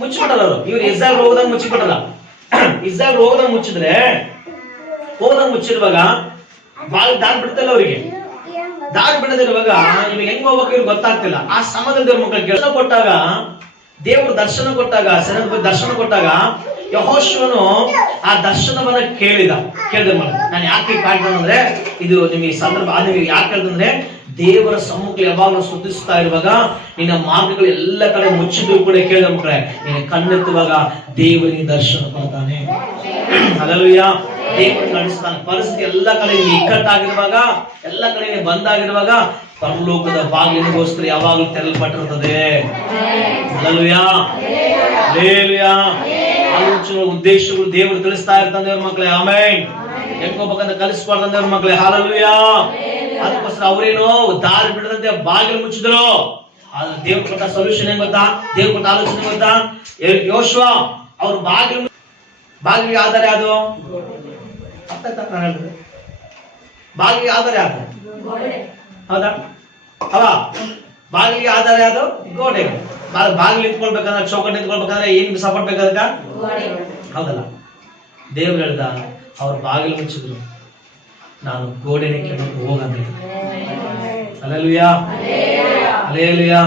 ಮುಚ್ಚಿಬಿಟ್ಟಾರ ಅವರು. ಇವ್ರು ಇಸ್ರಾಯೇಲ್ ಹೋಗದಂಗ್ ಮುಚ್ಚಿಬಿಟ್ಟಲ್ಲ. ಇಸ್ರಾಯೇಲ್ ಹೋಗದಂಗ್ ಮುಚ್ಚಿರುವಾಗ ದಾರಿ ಬಿಡ್ತಲ್ಲ ಅವರಿಗೆ. ದಾರಿ ಬಿಡದಿರುವಾಗ ಇವಾಗ ಹೆಂಗ್ ಹೋಗ್ಬೇಕು ಇವ್ರಿಗೆ ಗೊತ್ತಾಗ್ತಿಲ್ಲ. ಆ ಸಮಯದಲ್ಲಿ ದೇವ್ರ ಮಕ್ಕಳಿಗೆ ಕೆಲಸ ಕೊಟ್ಟಾಗ, ದೇವರು ದರ್ಶನ ಕೊಟ್ಟಾಗ, ಸೇನಾಧಿಪತಿ ದರ್ಶನ ಕೊಟ್ಟಾಗ ಯೆಹೋಶುವನು ಆ ದರ್ಶನವನ್ನ ಕೇಳಿದ ನಾನು ಯಾಕೆ ಕಾಣ್ತಾನೆ ಅಂದ್ರೆ, ಇದು ನಿಮಗೆ ಸಂದರ್ಭ ನಿಮಗೆ ಯಾಕೆ ಹೇಳ್ದಂದ್ರೆ, ದೇವರ ಸಮ್ಮುಖ ಯಾವಾಗಲೂ ಸ್ತುತಿಸ್ತಾ ಇರುವಾಗ ನಿನ್ನ ಮಾರ್ಗಗಳು ಎಲ್ಲ ಕಡೆ ಮುಚ್ಚಿದ್ರು ಕೂಡ ಕೇಳಿದ ಮಕ್ಕಳೇ, ನೀನು ಕಣ್ಣೆತ್ತುವಾಗ ದೇವರಿಗೆ ದರ್ಶನ ಕೊಡ್ತಾನೆ. ಹಲ್ಲೆಲೂಯಾ. ದೇವರು ನಡೆಸ್ತಾನೆ. ಪರಿಸ್ಥಿತಿ ಎಲ್ಲ ಕಡೆ ಇಕ್ಕಟ್ಟಾಗಿರುವಾಗ, ಎಲ್ಲ ಕಡೆ ಬಂದಾಗಿರುವಾಗ ಪರಲೋಕದ ಬಾಗಿಲಿಗೋಸ್ಕರ ಯಾವಾಗಲೂ ತೆರಳಲ್ಪಟ್ಟಿರುತ್ತದೆ. Hallelujah, hallelujah. ಆಲೋಚನೆ ಉದ್ದೇಶಗಳು ದೇವರು ತಿಳಿಸ್ತಾ ಇರ್ತಾನೆ ದೇವ್ರ ಮಕ್ಕಳೇ. ಆಮೆನ್. ಹೆಂಗೋಗ್ಬೇಕಂತ ಕಲಿಸ್ಬಾರ್ದು ದೇವ್ರ ಮಕ್ಕಳೇ. ಹಲ್ಲೆಲೂಯಾ. ಅದಕ್ಕೋಸ್ಕರ ಅವರೇನು ದಾರಿ ಬಿಡದಂತೆ ಬಾಗಿಲು ಮುಚ್ಚಿದ್ರು. ಆದ್ರೆ ದೇವ್ರು ಕೊಟ್ಟ ಸೊಲ್ಯೂಷನ್ ಏನ್ ಗೊತ್ತಾ? ದೇವ್ರು ಕೊಟ್ಟ ಆಲೋಚನೆ ಗೊತ್ತಾ? ಯೆಹೋಶುವ ಅವ್ರ ಬಾಗಿಲಿಗೆ ಆಧಾರ ಯಾವುದು? ಬಾಗಿಲಿಗೆ ಆಧಾರ ಯಾವುದು? ಹೌದಾ? ಅವಾ ಬಾಗಿಲಿಗೆ ಆಧಾರ ಯಾವುದು? ಗೋಡೆ. ಬಾಗಿಲು ನಿಂತ್ಕೊಳ್ಬೇಕಂದ್ರೆ, ಚೌಕಟ್ಟು ನಿಂತ್ಕೊಳ್ಬೇಕಂದ್ರೆ ಏನ್ ಸಪೋರ್ಟ್ ಬೇಕಾದ? ಹೌದಲ್ಲ? ದೇವ್ರು ಹೇಳ್ದ, ಅವ್ರ ಬಾಗಿಲು ಮುಚ್ಚಿದ್ರು, ನಾನು ಗೋಡೆನೆ ಕೆಳಗೆ ಹೋಗಂತ. Hallelujah, hallelujah.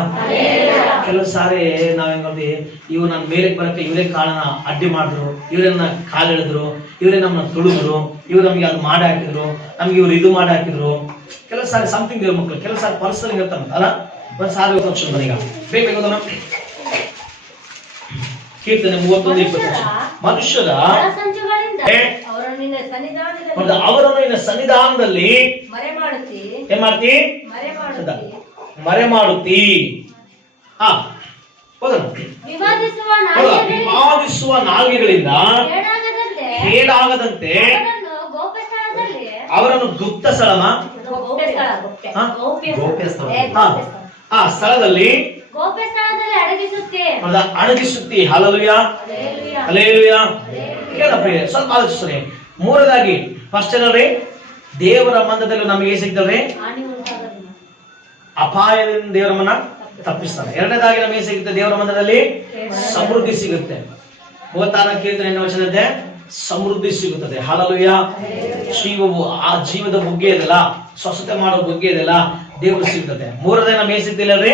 ಕೆಲವು ಸಾರಿ ನಾವ್ ಹೆಂಗ್ ನೋಡ್ತೀವಿ, ಇವ್ರು ನನ್ನ ಮೇಲೆ ಬರಕ್ಕೆ ಇವರೇ ಕಾಳನ್ನ ಅಡ್ಡಿ ಮಾಡಿದ್ರು, ಇವರೇ ನನ್ನ ಕಾಲು ಎಳೆದ್ರು, ಇವರೇ ನಮ್ಮನ್ನ ತುಳಿದ್ರು, ಇವ್ರು ನಮ್ಗೆ ಅದು ಮಾಡಿ ಹಾಕಿದ್ರು, ನಮ್ಗೆ ಇವ್ರು ಇದು ಮಾಡಿ ಹಾಕಿದ್ರು. ಕೆಲವು ಸಾರಿ ಸಮಥಿಂಗ್ ದೇವ್ರ ಮಕ್ಕಳು, ಕೆಲವು ಸಾರಿ ಪರ್ಸನಲ್ ಇರ್ತಾನ ಅಲ್ಲ. ಒಂದ್ ಸಾರಿ ಈಗ ಬೇಕು ಕೀರ್ತನೆ 31:20. ಮನುಷ್ಯರ ಅವರನ್ನು ನಿನ್ನ ಸನ್ನಿಧಾನದಲ್ಲಿ ಏನ್ ಮಾಡ್ತಿ? ಮರೆ ಮಾಡುತ್ತಿ. ವಿವಾದಿಸುವ ನಾಲ್ಗೆಗಳಿಂದ ಕೇಡಾಗದಂತೆ ಅವರನ್ನು ಗುಪ್ತ ಸ್ಥಳದಲ್ಲಿ ಅಡಗಿಸುತ್ತಿ. Hallelujah, hallelujah. ಕೇಳಪ್ಪ, ಸ್ವಲ್ಪ ಆಲೋಚಿಸ್ರಿ. ಮೂರನೇದಾಗಿ ಫಸ್ಟ್ ಏನಲ್ರಿ, ದೇವರ ಮಂದದಲ್ಲಿ ನಮಗೆ ಏನ್ ಸಿಗ್ತಲ್ರಿ? ಅಪಾಯದಿಂದ ದೇವರಮ್ಮನ್ನ ತಪ್ಪಿಸ್ತಾನೆ. ಎರಡನೇದಾಗಿ ನಮಗೆ ಸಿಗುತ್ತೆ ದೇವರ ಮಂದಿರದಲ್ಲಿ ಸಮೃದ್ಧಿ ಸಿಗುತ್ತೆ. 36 ಕೀರ್ತನೆ ವಚನ ಇದೆ, ಸಮೃದ್ಧಿ ಸಿಗುತ್ತದೆ. ಹಲ್ಲೆಲೂಯಾ. ಆ ಜೀವದ ಬುಗ್ಗೆ ಇದೆಲ್ಲ, ಸ್ವಸ್ಥತೆ ಮಾಡೋ ಬುಗ್ಗೆ ಇದೆಲ್ಲ ದೇವರು ಸಿಗ್ತದೆ. ಮೂರನೇ ನಮ್ಗೆ ಏನ್ ಸಿಗ್ತಿಲ್ಲರಿ?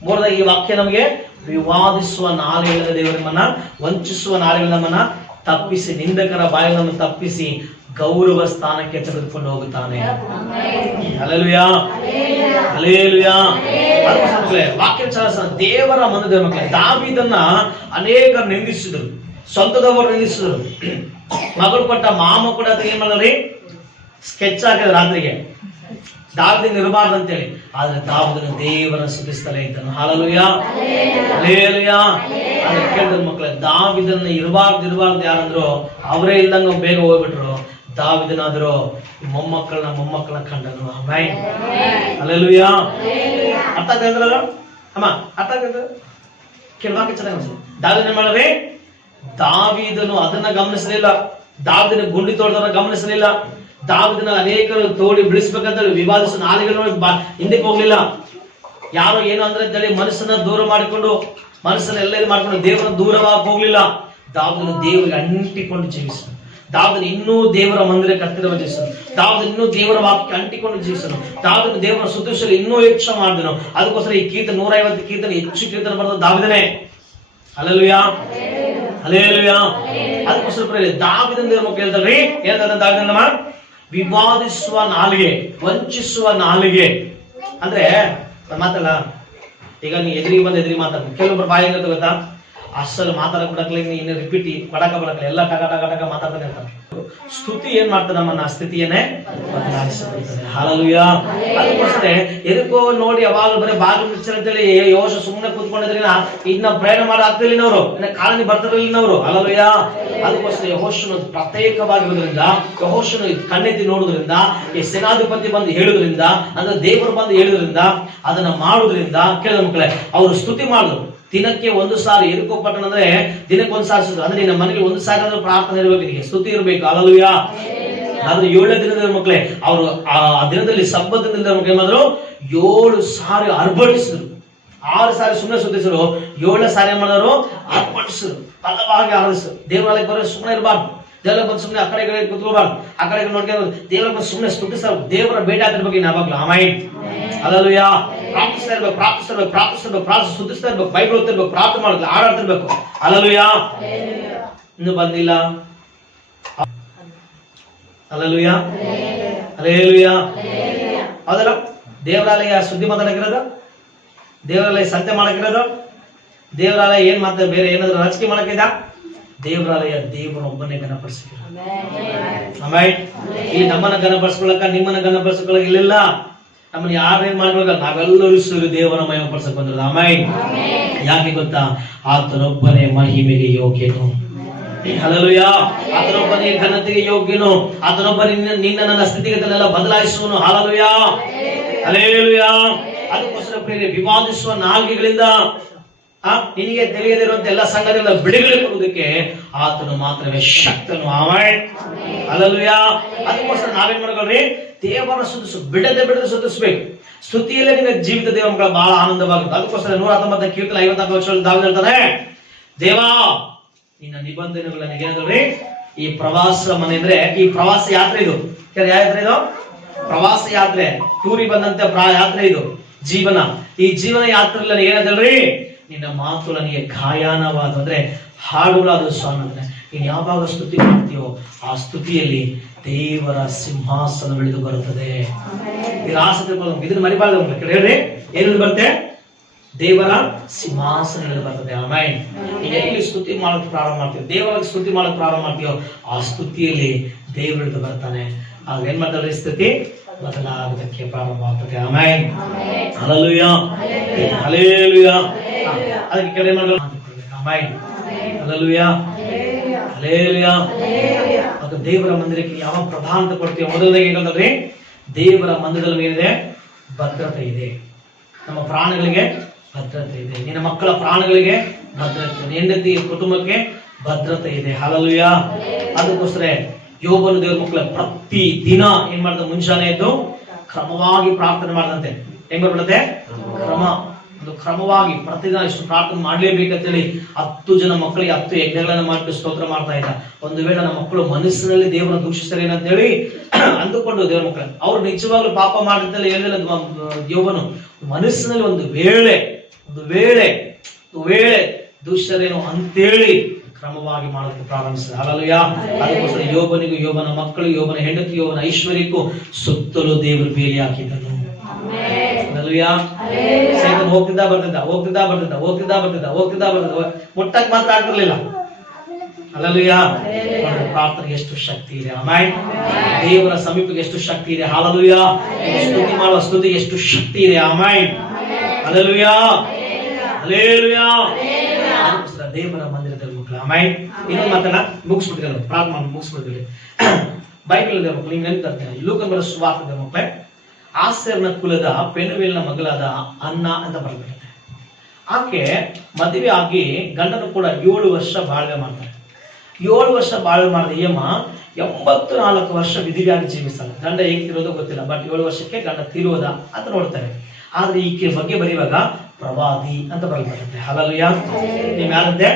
ಮೂರನೇ ಈ ವಾಕ್ಯ ನಮಗೆ ವಿವಾದಿಸುವ ನಾಲಿಗೆಗಳಿಂದ ದೇವರು ನಮ್ಮನ್ನ, ವಂಚಿಸುವ ನಾಲಿಗೆಗಳಿಂದ ನಮ್ಮನ್ನ ತಪ್ಪಿಸಿ, ನಿಂದಕರ ಬಾಯಲ್ಲಿ ನಮ್ಮನ್ನು ತಪ್ಪಿಸಿ ಗೌರವ ಸ್ಥಾನಕ್ಕೆ ತೆಗೆದುಕೊಂಡು ಹೋಗುತ್ತಾನೆ. Hallelujah, hallelujah. ವಾಕ್ಯ ದೇವರ ಮಂದಿರ ಮಕ್ಕಳೇ, ದಾವೀದನ್ನ ಅನೇಕರು ನಿಂದಿಸಿದರು, ಸ್ವಂತದವರು ನಿಂದಿಸಿದರು. ಮಗಳು ಕೊಟ್ಟ ಮಾಮ ಕೂಡ ಏನ್ ಮಾಡಿದ್ರಿ? ಸ್ಕೆಚ್ ಹಾಕಿದ್ರು ರಾತ್ರಿಗೆ, ದಾವೀದನ ಇರಬಾರ್ದು ಅಂತೇಳಿ. ಆದ್ರೆ ದಾವೀದನ ದೇವರನ್ನು ಸ್ತುತಿಸ್ತಲೇ ಇದ್ದನು. Hallelujah, hallelujah. ಅದಕ್ಕೆ ಕೇಳಿದ್ರು ಮಕ್ಕಳೇ, ದಾವೀದನ ಇರಬಾರ್ದು ಯಾರಂದ್ರು ಅವರೇ ಇಲ್ದಂಗ ಬೇಗ ಹೋಗ್ಬಿಟ್ರು. ದಾವೀದನಾದ್ರು ಮೊಮ್ಮಕ್ಕಳನ್ನ ಕಂಡನು. Amen, hallelujah. ಅರ್ಥ ಆಗ್ತದ್ರಲ್ಲ ಅಮ್ಮ? ಅರ್ಥ ಆಗ್ತದ? ಕೆಲವಾಕ್ಯ ಚೆನ್ನಾಗಿ ದಾವೀದನ ಮಾಡಿದ್ರೆ, ದಾವೀದನು ಅದನ್ನ ಗಮನಿಸಲಿಲ್ಲ. ದಾವಿದನ ಗುಂಡಿ ತೋಡದವ್ರನ್ನ ಗಮನಿಸಲಿಲ್ಲ. ದಾವಿದನ ಅನೇಕರು ತೋಡಿ ಬಿಡಿಸ್ಬೇಕಂತ ವಿವಾದಿಸುವ ನಾಲಿಗೆಗಳು ಹಿಂದಕ್ಕೆ ಹೋಗ್ಲಿಲ್ಲ. ಯಾರು ಏನು ಅಂದ್ರೆ ಅಂತೇಳಿ ಮನಸ್ಸನ್ನ ದೂರ ಮಾಡಿಕೊಂಡು, ಮನಸ್ಸನ್ನ ಎಲ್ಲರೂ ಮಾಡ್ಕೊಂಡು ದೇವರನ್ನ ದೂರವಾಗಿ ಹೋಗ್ಲಿಲ್ಲ. ದಾವಿದನು ದೇವರಿಗೆ ಅಂಟಿಕೊಂಡು ಜೀವಿಸನು. ದಾವಿದನು ಇನ್ನೂ ದೇವರ ಮಂದಿರಕ್ಕೆ ಹತ್ತಿರ ಜೀವಿಸನು. ದಾವಿದನು ಇನ್ನೂ ದೇವರ ವಾಕ್ಯಕ್ಕೆ ಅಂಟಿಕೊಂಡು ಜೀವಿಸನು. ದಾವಿದನು ದೇವರ ಸ್ತುತಿಸಲು ಇನ್ನೂ ಹೆಚ್ಚು ಮಾಡಿದನು. ಅದಕ್ಕೋಸ್ಕರ ಈ ಕೀರ್ತನೆ 150 ಕೀರ್ತನೆ ಹೆಚ್ಚು ಕೀರ್ತನೆ ಬರೆದ ದಾವಿದನೇ. Hallelujah, hallelujah. ಅದಕ್ಕೋಸ್ಕರ ದಾವಿದನ ದೇವರ ಮಕ್ಕಳು ಹೇಳ್ತಾರ್ರಿ, ಹೇಳ್ತಾರೆ ದಾವಿದನ ವಿವಾದಿಸುವ ನಾಲಿಗೆ, ವಂಚಿಸುವ ನಾಲಿಗೆ ಅಂದ್ರೆ ಮಾತಲ್ಲ. ಈಗ ನೀ ಎದುರಿಗೆ ಮಾತಾಡ್ತೀನಿ. ಕೆಲವೊಬ್ಬರು ಬಾಯಿ ಗೊತ್ತಾ, ಅಸಲು ಮಾತಾಡಕ್ ಬಿಡಕ್ಲಿ, ಇನ್ನು ರಿಪೀಟ್ ಪಡಕ ಬಡಕಲ್ಲ, ಎಲ್ಲ ಟಕ ಟಕ ಟಕ ಮಾತಾಡ್ತಾನೆ ಇರ್ತಾರೆ. ಸ್ತುತಿ ಏನ್ ಮಾಡ್ತಾನೆ, ನಮ್ಮನ್ನ ಸ್ಥಿತಿಯನ್ನೇ ಬದಲಾಯಿಸುತ್ತದೆ. ಹಲ್ಲೆಲೂಯಾ. ಅದಕ್ಕೋಸ್ಕರ ಎದಕ್ಕೋ ನೋಡಿ ಯಾವಾಗ ಬರೀ ಬಾಗಿಲು ಮುಚ್ಚರ್ ಅಂತೇಳಿ ಯೋಶ ಸುಮ್ಮನೆ ಕೂತ್ಕೊಂಡಿದ್ರಿನ ಇನ್ನ ಪ್ರಯಾಣ ಮಾಡಿ ಆಗ್ತಿರ್ಲಿನವ್ರು, ಇನ್ನ ಕಾಲನಿ ಬರ್ತಿರ್ಲಿಲ್ಲವ್ರು. ಹಲ್ಲೆಲೂಯಾ. ಅದಕ್ಕೋಸ್ಕರ ಯೆಹೋಶುವನು ಪ್ರತ್ಯೇಕವಾಗಿರೋದ್ರಿಂದ, ಯೆಹೋಶುವನು ಕಣ್ಣೆತ್ತಿ ನೋಡುವುದರಿಂದ, ಈ ಸೇನಾಧಿಪತಿ ಬಂದು ಹೇಳುವುದರಿಂದ, ಅಂದ್ರೆ ದೇವರು ಬಂದು ಹೇಳುವುದರಿಂದ, ಅದನ್ನ ಮಾಡುವುದರಿಂದ ಕೇಳಿದ ಮಕ್ಕಳೇ ಅವರು ಸ್ತುತಿ ಮಾಡಿದ್ರು. ದಿನಕ್ಕೆ 1 ಸಾರಿ ಎದಕ್ಕೋಪಟ್ಟಣ ಅಂದ್ರೆ ದಿನಕ್ಕೆ 1 ಸಾರಿ ಅಂದ್ರೆ ನಿನ್ನ ಮನೆಗೆ 1 ಸಾರಿ ಆದ್ರೂ ಪ್ರಾರ್ಥನೆ ಇರ್ಬೇಕು, ನಿನಗೆ ಸ್ತುತಿ ಇರ್ಬೇಕು. ಹಲ್ಲೆಲೂಯಾ. ಆದ್ರೆ 7ನೇ ದಿನದ ಮಕ್ಕಳೇ ಅವರು ಆ ದಿನದಲ್ಲಿ ಸಬ್ಬತ್ ದಿನದ ಮಕ್ಕಳು ಏನ್ ಮಾಡಿದ್ರು, 7 ಸಾರಿ ಅರ್ಭಟಿಸಿದ್ರು. 6 ಸಾರಿ ಸುಮ್ಮನೆ ಸ್ತುತಿಸಿದ್ರು, 7ನೇ ಸಾರಿ ಏನ್ ಮಾಡಿದ್ರು, ಅರ್ಪಣಿಸಿದ್ರು, ಬಲವಾಗಿ ಆರಾಧಿಸಿದ್ರು. ದೇವಾಲಯಕ್ಕೆ ಬರೋ ಸುಮ್ಮನೆ ಇರಬಾರ್ದು. ದೇವರ ಬಂದು ಸುಮ್ಮನೆ ಆ ಕಡೆ ಕೂತ್ಕೋಬಾರ್ದು, ಆ ಕಡೆ ನೋಡ್ಕೊಂಡು ದೇವರ ಬಂದು ಸುಮ್ಮನೆ ಸ್ತುತಿಸ್ತಾರೆ. ದೇವರ ಭೇಟಿ ಆಗಿರ್ಬೇಕು ಯಾವಾಗ್ಲೂ. ಆಮೆನ್. ಹಲ್ಲೆಲೂಯಾ. ಪ್ರಾರ್ಥಿಸ್ತಾ ಇರ್ಬೇಕು, ಸ್ತುತಿಸ್ತಾ ಇರ್ಬೇಕು, ಬೈಬಲ್ ಓದ್ತಿರ್ಬೇಕು, ಪ್ರಾರ್ಥನೆ ಮಾಡ್ಬೇಕು, ಹಾಡಾಡ್ತಿರ್ಬೇಕು. ಹಲ್ಲೆಲೂಯಾ. ಇನ್ನು ಬಂದಿಲ್ಲ. Hallelujah, hallelujah. ಹೌದಲ್ಲ, ದೇವರಾಲಯ ಸುದ್ದಿ ಮಾತಾಡಕಿರೋದು, ದೇವರಾಲಯ ಸಂತೆ ಮಾಡಕಿರೋದು, ದೇವರಾಲಯ ಏನ್ ಮಾತ್ರ ಬೇರೆ ಏನಾದ್ರು ರಾಜಕೀಯ ಮಾಡಕ್ಕಿದ? ದೇವರಾಲಯ ದೇವರೊಬ್ಬನೇ ಘನಪಡಿಸಿದ್ರು. ಆಮೆನ್. ಈ ನಮ್ಮನ್ನ ಘನಪಡಿಸ್ಕೊಳ್ಳಕ, ನಿಮ್ಮನ್ನ ಘನಪಡಿಸ್ಕೊಳ್ಳಕ ಇಲ್ಲಿಲ್ಲ. ನಮ್ಮನ್ನ ಯಾರೇನ್ ಮಾಡ್ಬೇಕ, ನಾವೆಲ್ಲರೂ ಸೇರಿ ದೇವರ ಮಹಿಮೆ ಪಡಿಸಕ್ ಬಂದಿರೋದು. ಆಮೆನ್. ಯಾಕೆ ಗೊತ್ತಾ, ಆತನೊಬ್ಬನೇ ಮಹಿಮೆಗೆ ಯೋಗ್ಯನು. ಹಲ್ಲೆಲೂಯಾ. ಆತನೊಬ್ಬನೇ ಘನತೆಗೆ ಯೋಗ್ಯನು. ಆತನೊಬ್ಬನೇ ನಿನ್ನ ನನ್ನ ಸ್ಥಿತಿಗತಿಯನ್ನೆಲ್ಲ ಬದಲಾಯಿಸುವನು. Hallelujah, hallelujah. ಅದಕ್ಕೋಸ್ಕರ ಪ್ರಿಯರೇ, ವಿವಾದಿಸುವ ನಾಲ್ಗೆಗಳಿಂದ ನಿನಗೆ ತಿಳಿಯದಿರುವಂತ ಎಲ್ಲ ಸಂಗತಿಗಳ ಬಿಡುಗಡೆ ಕೊಡುವುದಕ್ಕೆ ಆತನು ಮಾತ್ರವೇ ಶಕ್ತನು. ಆಮೆನ್. ಹಲ್ಲೆಲೂಯಾ. ಅದಕ್ಕೋಸ್ಕರ ನಾವೇನ್ ಮಾಡ್ಕೊಳ್ರಿ, ದೇವರ ಬಿಡದೆ ಸ್ತುತಿಸ್ಬೇಕು. ಸ್ತುತಿಯಲ್ಲೇ ನಿನ್ನ ಜೀವಿತ ದೇವರ ಮಕ್ಕಳ ಬಹಳ ಆನಂದವಾಗುತ್ತೆ. ಅದಕ್ಕೋಸ್ಕರ 119 ಕೀರ್ತನೆ 54 ವರ್ಷ ದಾವಿದ ಹೇಳ್ತಾನೆ, ದೇವಾ ನಿನ್ನ ನಿಬಂಧನೆಗಳು ನನಗೇನಂದ್ರೆ ಈ ಪ್ರವಾಸ ಮನೆ ಅಂದ್ರೆ ಈ ಪ್ರವಾಸ ಯಾತ್ರೆ, ಇದು ಯಾವ ಯಾತ್ರೆ? ಇದು ಪ್ರವಾಸ ಯಾತ್ರೆ, ಟೂರಿಗೆ ಬಂದಂತೆ ಯಾತ್ರೆ ಇದು ಜೀವನ. ಈ ಜೀವನ ಯಾತ್ರೆಯಲ್ಲಿ ನನಗೇನಂತೇಳ್ರಿ, ನಿನ್ನ ಮಾತು ನನಗೆ ಗಾಯನವಾದ ಅಂದ್ರೆ ಹಾಡುಗಳಾದ ಸ್ವಾಮಿ. ನೀನು ಯಾವಾಗ ಸ್ತುತಿ ಮಾಡ್ತೀಯೋ ಆ ಸ್ತುತಿಯಲ್ಲಿ ದೇವರ ಸಿಂಹಾಸನ ಬೆಳೆದು ಬರುತ್ತದೆ. ಇದನ್ನ ಮರಿಬಾರ್ದು ಹೇಳ್ರಿ, ಏನು ಬರುತ್ತೆ? ದೇವರ ಸಿಂಹಾಸನ ಬೆಳೆದು ಬರ್ತದೆ. ಆಮೆನ್. ಈಗ ಎಲ್ಲಿ ಸ್ತುತಿ ಮಾಡಕ್ ಪ್ರಾರಂಭ ಮಾಡ್ತೀವಿ, ದೇವರಿಗೆ ಸ್ತುತಿ ಮಾಡಕ್ ಪ್ರಾರಂಭ ಮಾಡ್ತೀಯೋ ಆ ಸ್ತುತಿಯಲ್ಲಿ ದೇವರು ಬೆಳೆದು ಬರ್ತಾನೆ. ಆಗ ಏನ್ ಮಾಡ್ತಾರೆ, ಸ್ತುತಿ ಬದಲಾಗೋದಕ್ಕೆ ಪ್ರಾರಂಭ ಆಗ್ತದೆ. ಆಮೆನ್. Hallelujah, hallelujah. ಅದಕ್ಕೆ ಕಡೆ ಮಾಡಬೇಕು. ಆಮೆನ್. Hallelujah, hallelujah. ಅದು ದೇವರ ಮಂದಿರಕ್ಕೆ ಯಾವ ಪ್ರಧಾನತೆ ಕೊಡ್ತೀವಿ? ಮೊದಲನೇಗೆ ಹೇಳ್ತಾರೆ, ದೇವರ ಮಂದಿರದಲ್ಲಿ ಏನಿದೆ? ಭದ್ರತೆ ಇದೆ. ನಮ್ಮ ಪ್ರಾಣಗಳಿಗೆ ಭದ್ರತೆ ಇದೆ. ನಿನ್ನ ಮಕ್ಕಳ ಪ್ರಾಣಗಳಿಗೆ ಭದ್ರತೆ ಇದೆ. ಹೆಂಡತಿ ಕುಟುಂಬಕ್ಕೆ ಭದ್ರತೆ ಇದೆ. ಹಲ್ಲೆಲೂಯಾ. ಅದಕ್ಕೋಸ್ಕರ ಯೋಬನು ದೇವರ ಮಕ್ಕಳ ಪ್ರತಿ ದಿನ ಏನ್ ಮಾಡ್ದ? ಮುಂಜಾನೆ ಎದ್ದು ಕ್ರಮವಾಗಿ ಪ್ರಾರ್ಥನೆ ಮಾಡದಂತೆ. ಹೆಂಗ್ ಬರ್ಬಿಡುತ್ತೆ? ಕ್ರಮ. ಒಂದು ಕ್ರಮವಾಗಿ ಪ್ರತಿದಿನ ಇಷ್ಟು ಪ್ರಾರ್ಥನೆ ಮಾಡ್ಲೇಬೇಕಂತೇಳಿ 10 ಜನ ಮಕ್ಕಳಿಗೆ 10 ಯಜ್ಞಗಳನ್ನ ಮಾಡಿ ಸ್ತೋತ್ರ ಮಾಡ್ತಾ ಇದ್ದ. ಒಂದು ವೇಳೆ ನಮ್ಮ ಮಕ್ಕಳು ಮನಸ್ಸಿನಲ್ಲಿ ದೇವರ ದೂಷಿಸ್ತಾರೆ ಏನಂತೇಳಿ ಅಂದುಕೊಂಡು ದೇವರ ಮಕ್ಕಳು ಅವ್ರು ನಿಜವಾಗ್ಲೂ ಪಾಪ ಮಾಡಿದ್ದಲ್ಲಿ ಹೇಳಿಲ್ಲ ಯೋಬನು. ಮನಸ್ಸಿನಲ್ಲಿ ಒಂದು ವೇಳೆ ದೂಷರೇನು ಅಂತೇಳಿ ಕ್ರಮವಾಗಿ ಮಾಡೋದಕ್ಕೆ ಪ್ರಾರಂಭಿಸಿದ. ಹಲ್ಲೆಲೂಯಾ. ಅದಕ್ಕೋಸ್ಕರ ಯೋಬನಿಗೂ, ಯೋಬನ ಮಕ್ಕಳು, ಯೋಬನ ಹೆಂಡತಿ, ಯೋಬನ ಐಶ್ವರ್ಯಕ್ಕೂ ಸುತ್ತಲೂ ದೇವರು ಬೇಲಿ ಹಾಕಿದನು. ಹಲ್ಲೆಲೂಯಾ. ಸೈತಾನ ಹೋಗ್ತಿದ್ದ ಮುಟ್ಟಕ್ ಮಾತ್ರ ಆಗ್ತಿರ್ಲಿಲ್ಲ. ಹಲ್ಲೆಲೂಯಾ. ಪ್ರಾರ್ಥನೆಗೆ ಎಷ್ಟು ಶಕ್ತಿ ಇದೆ. ಆಮೆನ್. ದೇವರ ಸಮೀಪಕ್ಕೆ ಎಷ್ಟು ಶಕ್ತಿ ಇದೆ. ಹಲ್ಲೆಲೂಯಾ. ಸ್ತುತಿ ಮಾಡುವ ಸ್ತುತಿಗೆ ಎಷ್ಟು ಶಕ್ತಿ ಇದೆ. ಆಮೆನ್. Hallelujah, hallelujah. ದೇವರ ಮಂದಿರದಲ್ಲಿ ಮಕ್ಕಳು. ಆಮೆನ್. ಇನ್ನೊಂದು ಮಾತನ್ನ ಮುಗಿಸ್ಬಿಟ್ಟಿದ್ದಾರೆ, ಪ್ರಾರ್ಥನೆ ಮುಗಿಸ್ಬಿಟ್ಟಿದ್ದಾರೆ. ಬೈಬಲ್ ಮಕ್ಕಳು ಹಿಂಗ್ ನೆನ್ಪಿರ್ತಾರೆ. ಲೂಕನ ಬರೋ ಸುವಾರ್ತೆದ ಮಕ್ಕಳೇ, ಆಸೇರನ ಕುಲದ ಪೆನುವೇಲನ ಮಗಳಾದ ಅನ್ನ ಅಂತ ಬರ್ಬಿಡುತ್ತೆ. ಆಕೆ ಮದುವೆ ಆಗಿ ಗಂಡನು ಕೂಡ 7 ವರ್ಷ ಬಾಳ್ವೆ ಮಾಡ್ತಾರೆ. 7 ವರ್ಷ ಬಾಳು ಮಾಡಿದ ಯಮ 84 ವರ್ಷ ವಿಧಿಗಾಗಿ ಜೀವಿಸ್ತಾನೆ. ಗಂಡ ಹೇಗೆ ತಿರೋದೋ ಗೊತ್ತಿಲ್ಲ, ಬಟ್ 7 ವರ್ಷಕ್ಕೆ ಗಂಡ ತೀರೋದ ಅಂತ ನೋಡ್ತಾರೆ. ಆದ್ರೆ ಈಕೆ ಬಗ್ಗೆ ಬರೆಯುವಾಗ ಪ್ರವಾದಿ ಅಂತ ಬರಲ್ಪಡುತ್ತೆ. ಹಲಲುಯ. ನೀವ್ ಯಾರಂತೆ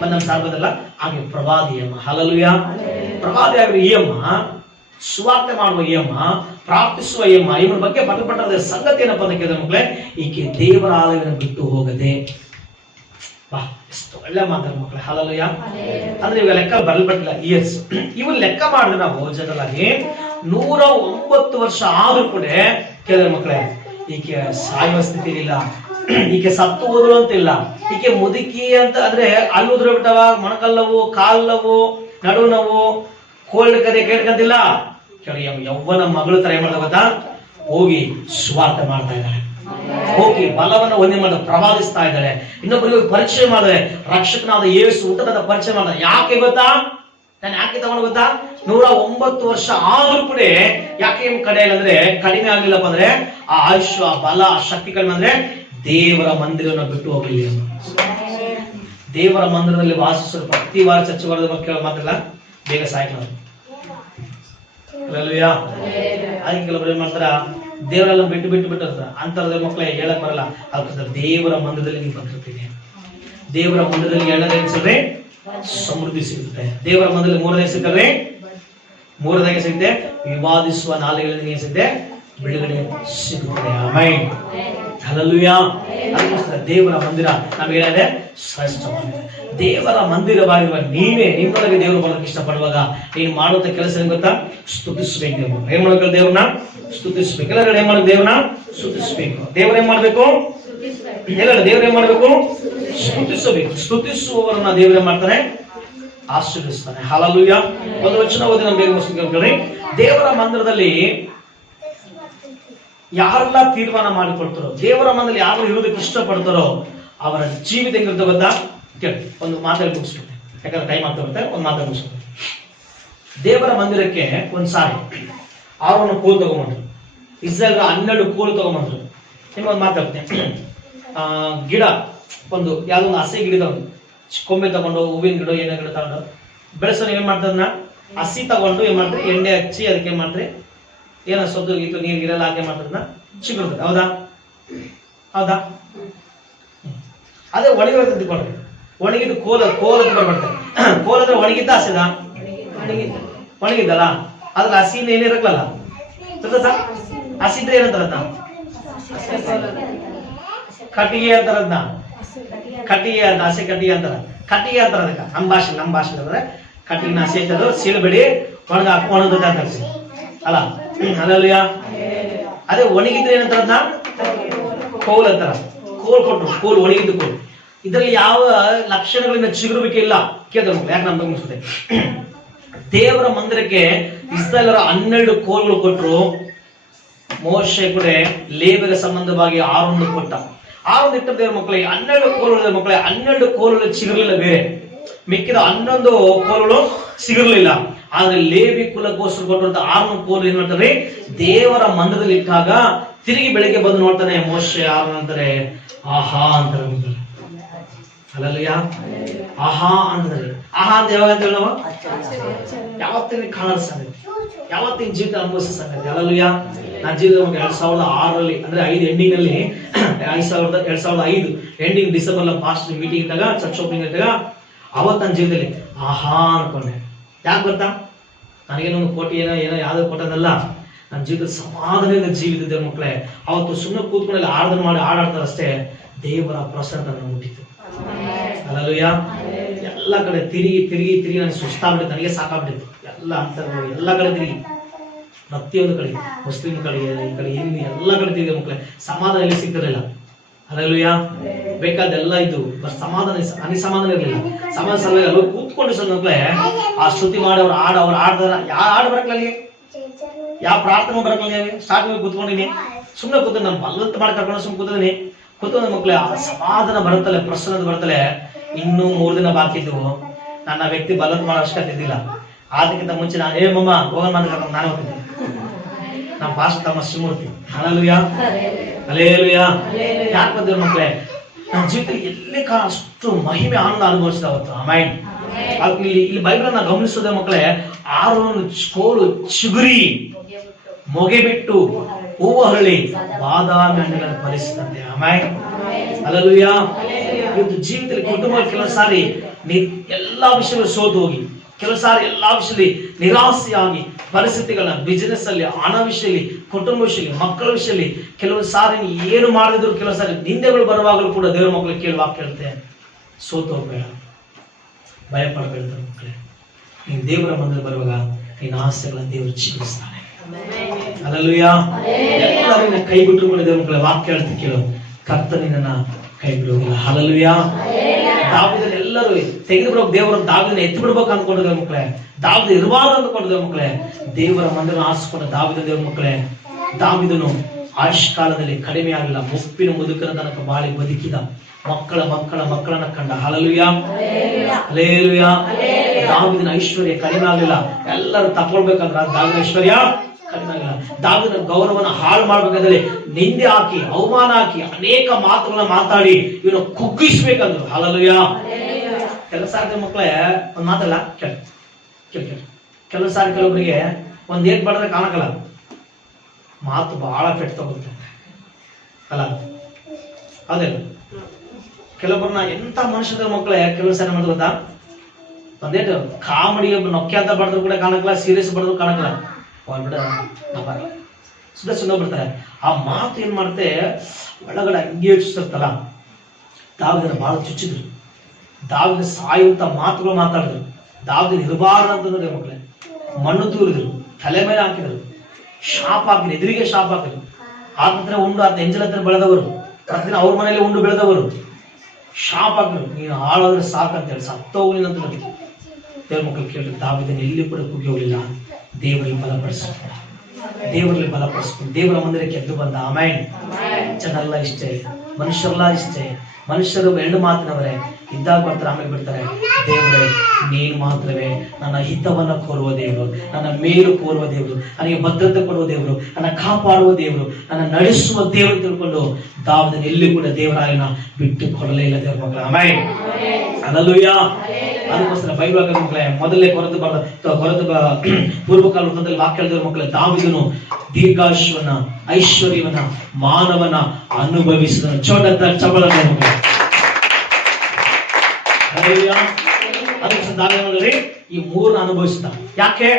ನಮ್ಮ ಸಾರ್ವದಲ್ಲ ಹಾಗೆ ಪ್ರವಾದಿ ಯಮ. ಹಲಲುಯ. ಪ್ರವಾದಿ ಆಗಿರೋ ಈ ಯಮ, ಸುವಾರ್ತೆ ಮಾಡುವ ಯಮ, ಪ್ರಾರ್ಥಿಸುವ ಯಮ, ಇವನ ಬಗ್ಗೆ ಬರಲ್ಪಟ್ಟ ಸಂಗತಿ ಏನಪ್ಪ ಅಂತ ಕೇಳಿದ ಮಕ್ಕಳೇ, ಈಕೆ ದೇವರ ಆಲಯವನ್ನು ಬಿಟ್ಟು ಹೋಗದೆ. ಬಾ, ಎಷ್ಟು ಒಳ್ಳೆ ಮಾತಾಡ ಮಕ್ಕಳೇ. ಹಲಲುಯ. ಅಂದ್ರೆ ಇವಾಗ ಲೆಕ್ಕ ಬರಲ್ಪಟ್ಟಿಲ್ಲ ಇಯರ್ಸ್, ಇವ್ರು ಲೆಕ್ಕ ಮಾಡಿದ್ರೆ ನಾವು ಜನರಲ್ ಆಗಿ 109 ವರ್ಷ ಆದ್ರೂ ಕೂಡ ಕೇಳಿದ ಮಕ್ಕಳೇ, ಈಕೆ ಸಾಯುವ ಸ್ಥಿತಿ ಇಲ್ಲ, ಈಕೆ ಸತ್ತು ಹೋದ್ರು ಅಂತಿಲ್ಲ, ಈಕೆ ಮುದುಕಿ ಅಂತ ಅಂದ್ರೆ ಅಲ್ಲಿ ಉದ್ರ ಬಿಟ್ಟವ, ಮೊಣಕಲ್ಲವು, ಕಾಲ್ಲವು, ನಡು ನೋವು, ಕೋಲ್ಡ್ ಕರೆ ಕೇಳ್ಕಂತಿಲ್ಲ. ಕೇಳಿ ಯವ್ವನ ಮಗಳು ತರ ಏನ್ ಮಾಡ್ದ ಗೊತ್ತಾ, ಹೋಗಿ ಸುವಾರ್ತೆ ಮಾಡ್ತಾ ಇದ್ದಾಳೆ, ಹೋಗಿ ಬಲವನ್ನು ಒಂದೇ ಮಾಡ ಪ್ರವಾದಿಸ್ತಾ ಇದ್ದಾಳೆ, ಇನ್ನೊಬ್ಬರಿಗೆ ಪರಿಚಯ ಮಾಡಿದ್ರೆ ರಕ್ಷಕನಾದ ಯೇಸು ಊಟದ ಪರಿಚಯ ಮಾಡಿದ. ಯಾಕೆ ಗೊತ್ತಾ, ನಾನು ಯಾಕೆ ತಗೊಂಡು ಗೊತ್ತಾ, 109 ವರ್ಷ ಆದ್ರೂ ಕೂಡ ಯಾಕೆ ಕಡೆ ಅಂದ್ರೆ ಕಡಿಮೆ ಆಗ್ಲಿಲ್ಲಪ್ಪ ಅಂದ್ರೆ ಆ ಆಯುಷ್, ಆ ಬಲ, ಆ ಶಕ್ತಿ ಕಡಿಮೆ ಅಂದ್ರೆ ದೇವರ ಮಂದಿರವನ್ನು ಬಿಟ್ಟು ಹೋಗ್ಲಿಲ್ಲ. ದೇವರ ಮಂದಿರದಲ್ಲಿ ವಾಸಿಸಲು ಪ್ರತಿ ವಾರ ಚರ್ಚೆ ಮಾಡೋದು ಮಾತ್ರಲ್ಲ, ಬೇಗ ಸಾಯ್ತಾರೆ. ಅದಕ್ಕೆ ಕೆಲವರು ಏನ್ ಮಾಡ್ತಾರ, ದೇವರೆಲ್ಲ ಬಿಟ್ಟು ಅಂತರದ ಮಕ್ಕಳೇ ಹೇಳಕ್ ಬರಲ್ಲ. ಅದಕ್ಕೋಸ್ಕರ ದೇವರ ಮಂದಿರದಲ್ಲಿ ನೀವು ಬಂದಿರ್ತೀನಿ. ದೇವರ ಮಂದಿರದಲ್ಲಿ 2ನೇ ಅನ್ಸಿದ್ರೆ ಸಮೃದ್ಧಿ ಸಿಗುತ್ತೆ. ದೇವರ ಮಂದಿರದಲ್ಲಿ 3ನೇ ಸಿಗ್ತವೆ, 3ನೇ ಸಿಗುತ್ತೆ ವಿವಾದಿಸುವ ನಾಲಿಗೆಗಳಿಂದ ಏನ್ ಸಿಗುತ್ತೆ, ಬಿಡುಗಡೆ ಸಿಗುತ್ತದೆ. ಆಮೆನ್. ಹಲ್ಲೆಲೂಯಾ. ಅದಕ್ಕೋಸ್ಕರ ದೇವರ ಮಂದಿರ ನಮಗೆ ಏನಿದೆ, ಶ್ರೇಷ್ಠ ಮಂದಿರ. ದೇವರ ಮಂದಿರವಾಗಿರುವ ನೀವೇ ನಿಮ್ಮೊಳಗೆ ದೇವರು ಬರೋದಕ್ಕೆ ಇಷ್ಟಪಡುವಾಗ ನೀನು ಮಾಡುವಂತ ಕೆಲಸ ಏನ್ ಗೊತ್ತಾ, ಸ್ತುತಿಸ್ಬೇಕು. ಏನ್ ಮಾಡ್ಬೇಕು, ದೇವ್ರನ್ನ ಸ್ತುತಿಸ್ಬೇಕು. ಎಲ್ಲರೂ ಏನ್ ಮಾಡ್ಬೇಕು, ದೇವ್ರನ್ನ ಸ್ತುತಿಸ್ಬೇಕು. ದೇವ್ರ ಏನ್ ಮಾಡ್ಬೇಕು, ಎಲ್ಲರೂ ದೇವ್ರ ಏನ್ ಮಾಡ್ಬೇಕು, ಸ್ತುತಿಸಬೇಕು. ಸ್ತುತಿಸುವವರನ್ನ ದೇವ್ರ ಏನ್ ಮಾಡ್ತಾನೆ, ಆಶೀರ್ವದಿಸ್ತಾನೆ. ಹಲ್ಲೆಲೂಯಾ. ಒಂದು ವಚನ ಓದಿ ನಾವು ಬೇಗ ಮುಗಿಸ್ತೀವಿ. ದೇವರ ಮಂದಿರದಲ್ಲಿ ಯಾರೆಲ್ಲ ತೀರ್ಮಾನ ಮಾಡಿಕೊಡ್ತಾರೋ, ದೇವರ ಮಂದಿರದಲ್ಲಿ ಯಾರು ಇರೋದಕ್ಕೆ ಇಷ್ಟಪಡ್ತಾರೋ ಅವರ ಜೀವಿತ ಹೆಂಗಿರುತ್ತೆ ಗೊತ್ತಾ. ಕೇಳಿ, ಒಂದು ಮಾತಾಡಿ ಮುಗಿಸ್ಬಿಟ್ಟೆ, ಯಾಕಂದ್ರೆ ಟೈಮ್ ಆಗ್ತಾ ಬರುತ್ತೆ. ಒಂದು ಮಾತಾಡಿ ಮುಗಿಸ್ಬಿಟ್ಟೆ. ದೇವರ ಮಂದಿರಕ್ಕೆ ಒಂದ್ಸಾರಿ 6 ಕೋಲು ತಗೊಂಡ್ರು. ಇಸ್ರಾಯೇಲ್ 12 ಕೋಲು ತಗೊಂಡ್ರು. ನಿಮ್ಗೊಂದು ಮಾತಾಡ್ತೇನೆ. ಗಿಡ ಒಂದು ಯಾವ್ದೋ ಒಂದು ಹಸಿ ಗಿಡದ ಒಂದು ಕೊಂಬೆ ತಗೊಂಡು, ಹೂವಿನ ಗಿಡ, ಏನೇ ಗಿಡ ತಗೊಂಡು ಬೆಳೆಸೋನು ಏನ್ ಮಾಡ್ತದನ್ನ ಹಸಿ ತಗೊಂಡು ಏನ್ ಮಾಡ್ರಿ, ಎಣ್ಣೆ ಹಚ್ಚಿ ಅದಕ್ಕೆ ಏನ್ ಮಾಡ್ರಿ, ಏನೋ ಸೊದ್ದು ಗೀತು ನೀರು ಗಿರೆಲ್ಲ ಹಾಕಿ ಮಾಡ್ತದನ್ನ ಚಿಗುರ್ತದೆ. ಹೌದಾ ಹೌದಾ. ಅದೇ ಒಣಗಿರ್ತದೆ ತಿಳ್ಕೊಂಡ್ರಿ, ಒಣಗಿದ್ದು ಕೋಲ ಬರ್ತದೆ. ಕೋಲಂದ್ರೆ ಒಣಗಿದ್ದ ಹಸಿದ, ಒಣಗಿದ್ದಲ್ಲ ಅದ್ರ ಹಸಿನ ಏನಿರಕ್ಲಲ್ಲ, ಹಸಿದ್ರೆ ಏನಂತಾರದ್ನ ಕಟ್ಟಿಗೆ ಅಂತಾರದ್ನ, ಕಟ್ಟಿಗೆ ಅಂತ, ಹಸಿ ಕಟ್ಟಿಗೆ ಅಂತಾರ, ಕಟ್ಟಿಗೆ ಅಂತಾರ ಅದಕ್ಕೆ. ನಮ್ಮ ಭಾಷೆ ಅಂದ್ರೆ ಕಟ್ಟಿಗೆ ಹಸಿ ಅಂತದ್ದು ಸೀಳ್ಬೇಡಿ, ಒಣಗದ ಅಂತ ಅಲ್ಲ. ಹಲ್ಲೆಲೂಯಾ. ಅದೇ ಒಣಗಿದ್ರೆ ಏನಂತಾರದ್ನ ಕೋಲ್ ಅಂತಾರ. ಕೋಲ್ ಕೊಟ್ರು, ಕೋಲ್ ಒಣಗಿದ್ದು ಕೋಲ್. ಇದರಲ್ಲಿ ಯಾವ ಲಕ್ಷಣಗಳಿಂದ ಚಿಗುರುವಿಕೆ ಇಲ್ಲ. ಕೇಳಿದ್ರೆ ಯಾಕೆ ನಮ್ಗೆ ಮುಗಿಸುತ್ತೆ. ದೇವರ ಮಂದಿರಕ್ಕೆ ಇಸ್ರಾಯೇಲರ 12 ಕೋಲ್ಗಳು ಕೊಟ್ಟರು. ಮೋಶೆ ಕೂಡ ಲೇವಿಯರ ಸಂಬಂಧವಾಗಿ 6 ಕೊಟ್ಟ. 6 ಇಟ್ಟ ದೇವರ ಮಕ್ಕಳಿಗೆ 12 ಕೋಲುಗಳ ಮಕ್ಕಳೇ, 12 ಕೋಲುಗಳು ಸಿಗಿರಲಿಲ್ಲ ಬೇರೆ, ಮಿಕ್ಕಿದ 11 ಕೋಲುಗಳು ಸಿಗಿರಲಿಲ್ಲ. ಆದ್ರೆ ಲೇವಿ ಕುಲಕ್ಕೋಸ್ಕರ ಕೊಟ್ಟಂತ 6 ಕೋಲು ಏನ್ ಮಾಡ್ತಾರೆ, ದೇವರ ಮಂದಿರದಲ್ಲಿ ಇಟ್ಟಾಗ ತಿರುಗಿ ಬೆಳಿಗ್ಗೆ ಬಂದು ನೋಡ್ತಾನೆ ಮೋಶೆ 6 ಅಂತಾರೆ, ಆಹಾ ಅಂತಾರೆ. ಹಲ್ಲೆಲೂಯಾ. ಆಹಾ ಅಂತಾರೆ. ಆಹಾ ಅಂತ ಯಾವಾಗ ಅಂತ ನಾವು ಯಾವತ್ತಿನ ಕಾಣೋ ಸಂಗತಿ, ಯಾವತ್ತಿನ ಜೀವಿತ ಅನುಭವಿಸೋ ಸಂಗತಿ. ಹಲ್ಲೆಲೂಯಾ. ನನ್ನ ಜೀವಿತ 2006 ಅಂದ್ರೆ 5 ಎಂಡಿಂಗ್ ಅಲ್ಲಿ 2005 ಎಂಡಿಂಗ್ ಡಿಸೆಂಬರ್ ಪಾಸ್ಟ್ ಮೀಟಿಂಗ್ ಇದ್ದಾಗ, ಚರ್ಚ್ ಓಪನಿಂಗ್ ಇದ್ದಾಗ ಅವತ್ತು ನನ್ನ ಜೀವಿತದಲ್ಲಿ ಆಹಾ ಅನ್ಕೊಂಡೆ. ಯಾಕೆ ಗೊತ್ತಾ, ನನಗೇನೊಂದು ಕೋಟಿ ಏನೋ ಯಾವ್ದು ಕೊಟ್ಟದಲ್ಲ, ನನ್ನ ಜೀವಿತದ ಸಮಾಧಾನದ ಜೀವಿತ ಮಕ್ಕಳೇ. ಅವತ್ತು ಸುಮ್ಮನೆ ಕೂತ್ಕೊಂಡು ಆರಾಧನೆ ಮಾಡಿ ಆಡಾಡ್ತಾರೆ ಅಷ್ಟೇ, ದೇವರ ಪ್ರಸನ್ನ ನನ್ನ ಮುಟ್ಟಿತ್ತು. ಹಲ್ಲೆಲೂಯಾ. ಎಲ್ಲ ಕಡೆ ತಿರುಗಿ ನನಗೆ ಸುಸ್ತಾಗ್ಬಿಟ್ಟಿತ್ತು, ನನಗೆ ಸಾಕಾಗ್ಬಿಟ್ಟಿತ್ತು. ಎಲ್ಲ ಅಂತರ್ಗಳು ಎಲ್ಲ ಕಡೆ ತಿರುಗಿ, ಪ್ರತಿಯೊಂದು ಕಡೆ, ಮುಸ್ಲಿಂ ಕಡೆ, ಈ ಕಡೆ ಹಿಂದಿ ಎಲ್ಲ ಕಡೆ ತಿರುಗಿ ಮಕ್ಕಳೇ. ಸಮಾಧಾನ ಎಲ್ಲಿ ಸಿಗ್ತಿರಲಿಲ್ಲ. ಹಲ್ಲೆಲೂಯಾ. ಬೇಕಾದೆಲ್ಲ ಇದ್ದು, ಬಟ್ ಸಮಾಧಾನ ಅನಿಸಮಾಧಾನ ಇರಲಿಲ್ಲ. ಸಮಾಧಾನ ಸಲುವಾಗಿ ಎಲ್ಲ ಕೂತ್ಕೊಂಡು ಸಲ ಮಕ್ಕಳೇ ಆ ಸ್ತುತಿ ಮಾಡಿ ಅವ್ರು ಆಡ್ದಾರ. ಯಾವ ಹಾಡು ಬರಕ್ಲಲ್ಲಿ, ಯಾವ ಪ್ರಾರ್ಥನೆ ಬರಕ್ಲಲ್ಲಿ, ಸ್ಟಾರ್ಟಿಂಗ್ ಕೂತ್ಕೊಂಡಿನಿ, ಸುಮ್ಮನೆ ಕೂತು ನಾನು ಬಲವಂತ ಮಾಡಿ ಕರ್ಕೊಂಡು ಸುಮ್ಮನೆ ಕೂತಿದ್ದೀನಿ. ಕೂತ್ಕೊಂಡ ಮಕ್ಕಳೇ ಆ ಸಮಾಧಾನ ಬರುತ್ತಲೆ, ಪ್ರಸನ್ನತೆ ಬರುತ್ತಲೆ. ಇನ್ನೂ 3 ದಿನ ಬಾಕಿ ಇದ್ದವು. ನನ್ನ ವ್ಯಕ್ತಿ ಬಲವಂತ ಮಾಡೋ ಅವಶ್ಯಕತೆ ಇದ್ದಿಲ್ಲ. ಅದಕ್ಕಿಂತ ಮುಂಚೆ ನಾನು ಮಮ್ಮ ಹೋಗೋಣ ಅಂತ ನಾನು ಹೋಗ್ತಿದ್ದೆ. ನಮ್ಮ ಪಾಸ್ ತಮ್ಮ ಶಿವಮೂರ್ತಿ. ಹಲ್ಲೆಲೂಯಾ. ಹಲ್ಲೆಲೂಯಾ. ಯಾಕೆ ಬಂದಿರೋ ಮಕ್ಕಳೇ, ನನ್ನ ಜೀವಿತದಲ್ಲಿ ಎಲ್ಲಿ ಅಷ್ಟು ಮಹಿಮೆ ಆನಂದ ಅನುಭವಿಸಿದ ಅವತ್ತು. ಆಮೆನ್. ಇಲ್ಲಿ ಬೈಬಲನ್ನ ಗಮನಿಸೋದೇ ಮಕ್ಕಳೇ, ಆರೋನು ಕೋಲು ಚಿಗುರಿ ಮೊಗೆ ಬಿಟ್ಟು ಹೂವು ಹರಳಿ ಬಾದಾಮಿ ಹಣ್ಣುಗಳನ್ನು ಫಲಿಸಿದಂತೆ. ಆಮೇಲೆ ಹಲ್ಲೆಲೂಯ. ಇವತ್ತು ಜೀವಿತದಲ್ಲಿ ಕುಟುಂಬ ಕೆಲವು ಸಾರಿ ಎಲ್ಲಾ ವಿಷಯಗಳು ಸೋತು ಹೋಗಿ, ಕೆಲವು ಸಾರಿ ಎಲ್ಲಾ ವಿಷಯದಲ್ಲಿ ನಿರಾಸೆಯಾಗಿ, ಪರಿಸ್ಥಿತಿಗಳ ಬಿಸಿನೆಸ್ ಅಲ್ಲಿ, ಹಣ ವಿಷಯದಲ್ಲಿ, ಕುಟುಂಬ ವಿಷಯದಲ್ಲಿ, ಮಕ್ಕಳ ವಿಷಯದಲ್ಲಿ ಕೆಲವು ಸಾರಿ ಏನು ಮಾಡಿದ್ರು, ಕೆಲವು ಸಾರಿ ನಿಂದೆಗಳು ಬರುವಾಗಲೂ ಕೂಡ ದೇವರ ಮಕ್ಕಳು ಕೇಳುವಾಗ ಕೇಳುತ್ತೆ, ಸೋತು ಹೋಗ್ಬೇಡ, ಭಯ ಪಡಬೇಡ ಮಕ್ಕಳೇ. ನೀನು ದೇವರ ಮಂದಿರ ಬರುವಾಗ ನಿನ್ನ ಆಸೆಗಳನ್ನು ದೇವರು ಜೀವಿಸ್ತಾನೆ. ಹಲ್ಲೆಲೂಯ. ಎಲ್ಲರೂ ಕೈ ಬಿಟ್ಟರು ಕೂಡ ದೇವರ ಮಕ್ಕಳ ವಾಕ್ಯ ಹೇಳ್ತಿ ಕೇಳು, ಕರ್ತನು ನಿನ್ನನ್ನ ಕೈ ಬಿಡುವುದಿಲ್ಲ. ಹಲ್ಲೆಲೂಯ. ದಾವೀದನ ಎಲ್ಲರೂ ತೆಗೆದು ಬಿಡೋಕೆ ದೇವರ ದಾವೀದನ ಎತ್ತಿ ಬಿಡ್ಬೇಕು ಅಂದ್ಕೊಂಡಿದ್ದೇವೆ ಮಕ್ಕಳೇ, ದಾವೀದ ಇರಬಾರ್ದು ಅಂದ್ಕೊಂಡಿದ್ದೇವೆ ಮಕ್ಕಳೇ. ದೇವರ ಮಂದಿರ ಆರಿಸಿಕೊಂಡ ದಾವೀದ ದೇವರ ಮಕ್ಕಳೇ, ದಾವೀದನು ಆಯುಷ್ ಕಾಲದಲ್ಲಿ ಕಡಿಮೆ ಆಗಲಿಲ್ಲ, ಮುಪ್ಪಿನ ಮುದುಕರ ತನಕ ಬಾಳಿ ಬದುಕಿದ, ಮಕ್ಕಳನ್ನ ಕಂಡ. ಹಲ್ಲೆಲೂಯ. ಹಲ್ಲೆಲೂಯ. ದಾವೀದನ ಐಶ್ವರ್ಯ ಕಡಿಮೆ ಆಗಲಿಲ್ಲ. ಎಲ್ಲರೂ ತಗೊಳ್ಬೇಕಂದ್ರೆ ದಾವೀದನ ಐಶ್ವರ್ಯ ಕಡಿಮೆ ಆಗಿಲ್ಲ. ದಾವೀದನ ಗೌರವನ ಹಾಳು ಮಾಡ್ಬೇಕಾದ್ರೆ ನಿಂದೆ ಹಾಕಿ, ಅವಮಾನ ಹಾಕಿ, ಅನೇಕ ಮಾತುಗಳನ್ನ ಮಾತಾಡಿ ಇವನು ಕುಗ್ಗಿಸ್ಬೇಕಂದ್ರು. ಹಲ್ಲೆಲೂಯ. ಕೆಲಸ ಆಗಿದ ಮಕ್ಕಳೇ ಒಂದ್ ಮಾತಲ್ಲ ಕೆಲವು ಸಾರಿ ಕೆಲವೊಬ್ಬರಿಗೆ ಒಂದ್ ಏಟ್ ಬಡದ್ರೆ ಕಾಣಕಲ್ಲ, ಮಾತು ಬಹಳ ಪೆಟ್ಟು ತಗೊಳ್ತಾರೆ ಅಲ್ಲ, ಹೌದಿಲ್ಲ? ಕೆಲವೊಬ್ಬರನ್ನ ಎಂತ ಮನುಷ್ಯರ ಮಕ್ಕಳೇ ಕೆಲವು ಸಾರಿ ಮಾಡಿದ್ರು ಗೊತ್ತಾ, ಒಂದೇಟು ಕಾಮಿಡಿ ನೊಕ್ಕೆ ಅಂತ ಬಡದ್ರು ಕೂಡ ಕಾಣಕಲ್ಲ, ಸೀರಿಯಸ್ ಬಡದ್ರು ಕಾಣಕಲ್ಲ, ಬಿಡ ಬರಲ್ಲ, ಸುಮ್ಮನೆ ಬಿಡ್ತಾರೆ. ಆ ಮಾತು ಏನ್ ಮಾಡುತ್ತೆ, ಒಳಗಡೆ ಹಂಗೆ ಯೋಚಿಸ್ತಲ್ಲ. ದಾವೀದನ ಬಹಳ ಚುಚ್ಚಿದ್ರು, ದಾವೀದನ ಸಾಯುವಂತ ಮಾತುಗಳು ಮಾತಾಡಿದ್ರು, ದಾವೀದನ ಇರಬಾರ್ದು ಅಂತಂದ್ರೆ ಮಕ್ಕಳೇ ಮಣ್ಣು ತೂರಿದ್ರು, ತಲೆ ಮೇಲೆ ಹಾಕಿದ್ರು, ಶಾಪ್ ಹಾಕಿದ್ರು, ಎದುರಿಗೆ ಶಾಪ್ ಹಾಕಿದ್ರು. ಆತಂತ್ರ ಉಂಡು ಆತ ಎಂಜಲ ಹತ್ರ ಬೆಳೆದವರು, ಪ್ರತಿದಿನ ಅವ್ರ ಮನೆಯಲ್ಲಿ ಉಂಡು ಬೆಳೆದವರು ಶಾಪ್ ಹಾಕಿದ್ರು, ನೀನು ಹಾಳಾದ್ರೆ ಸಾಕಂತೇಳಿ ಸತ್ತೋಗ್ಲಿನಂತ ದೇವ್ರ ಮಕ್ಕಳು ಕೇಳಿದ್ರು. ದಾವೀದನ ಎಲ್ಲಿ ಕೂಡ ಕುಗ್ಗಿ ಹೋಗಲಿಲ್ಲ, ದೇವರಲ್ಲಿ ಬಲಪಡಿಸ್ಕೊಂಡು ದೇವರ ಮಂದಿರಕ್ಕೆ ಎದ್ದು ಬಂದ. ಆಮೇಲೆ ಜನರೆಲ್ಲ ಇಷ್ಟೇ, ಮನುಷ್ಯರೆಲ್ಲ ಇಷ್ಟೇ, ಮನುಷ್ಯರು ಎರಡು ಮಾತಿನವರೇ, ಇದ್ದಾಗ ಬರ್ತಾರೆ, ಆಮೇಲೆ ಬಿಡ್ತಾರೆ. ದೇವರೇ ನೀನು ಮಾತ್ರವೇ ನನ್ನ ಹಿತವನ್ನ ಕೋರುವ ದೇವರು, ನನ್ನ ಮೇಲು ಕೋರುವ ದೇವರು, ನನಗೆ ಭದ್ರತೆ ಕೊಡುವ ದೇವರು, ನನ್ನ ಕಾಪಾಡುವ ದೇವರು, ನನ್ನ ನಡೆಸುವ ದೇವರು ತಿಳ್ಕೊಂಡು ದಾವೀದನ ಎಲ್ಲಿ ಕೂಡ ದೇವರಾಯನ ಬಿಟ್ಟು ಕೊಡಲೇ ಇಲ್ಲ ದೇವರ ಮಕ್ಕಳ. ಆಮೇಲೆ ಹಲ್ಲೆಲೂಯ. ಅದಕ್ಕೋಸ್ಕರ ಬೈಬಲ್ ಮಕ್ಕಳೇ ಮೊದಲೇ ಕೊರತು ಪೂರ್ವಕಾಲ ವೃತ್ತದಲ್ಲಿ ವಾಕ್ಯ ಹೇಳಿದ ಮಕ್ಕಳೇ, ದಾವೀದನು ದೀರ್ಘಾಯುಷ್ಯವನ್ನ, ಐಶ್ವರ್ಯವನ್ನ, ಮಾನವನ ಅನುಭವಿಸಿದ ಚಬಲ ದಾವೀದನಲ್ಲಿ ಈ ಮೂರನ್ನ ಅನುಭವಿಸಿದ. ಯಾಕೆ?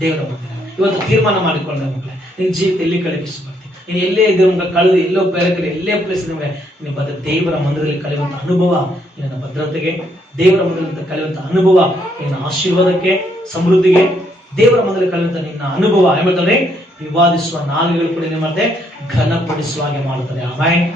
ದೇವರ ಮಂದಿರ. ಇವತ್ತು ತೀರ್ಮಾನ ಮಾಡಿಕೊಂಡ ಮಕ್ಕಳೇ, ನಿನ್ ಜೀವಿತ ಎಲ್ಲಿ ಕಳೆಯಿಸಬಾರ್ದು, ನೀನು ಎಲ್ಲೇ ಇದ್ದ ಕಳೆದು ಎಲ್ಲೋ ಬೇರೆ ಕಡೆ ಎಲ್ಲೇ ಪ್ಲೇಸ್ ನಿಮಗೆ ನೀವು ದೇವರ ಮಂದಿರದಲ್ಲಿ ಕಳೆಯುವಂತ ಅನುಭವ ನಿನ್ನ ಭದ್ರತೆಗೆ, ದೇವರ ಮಂದಿರದಲ್ಲಿ ಕಳೆಯುವಂತ ಅನುಭವ ನಿನ್ನ ಆಶೀರ್ವಾದಕ್ಕೆ, ಸಮೃದ್ಧಿಗೆ, ದೇವರ ಮಂದಿರದಲ್ಲಿ ಕಳೆಯುವಂತ ನಿನ್ನ ಅನುಭವ ಏನ್ ಮಾಡ್ತಾರೆ, ವಿವಾದಿಸುವ ನಾಲಿಗೆಗಳು ಕೂಡ ಏನ್ ಮಾಡ್ತಾರೆ, ಘನಪಡಿಸುವ ಹಾಗೆ ಮಾಡುತ್ತದೆ. ಆಮೇಲೆ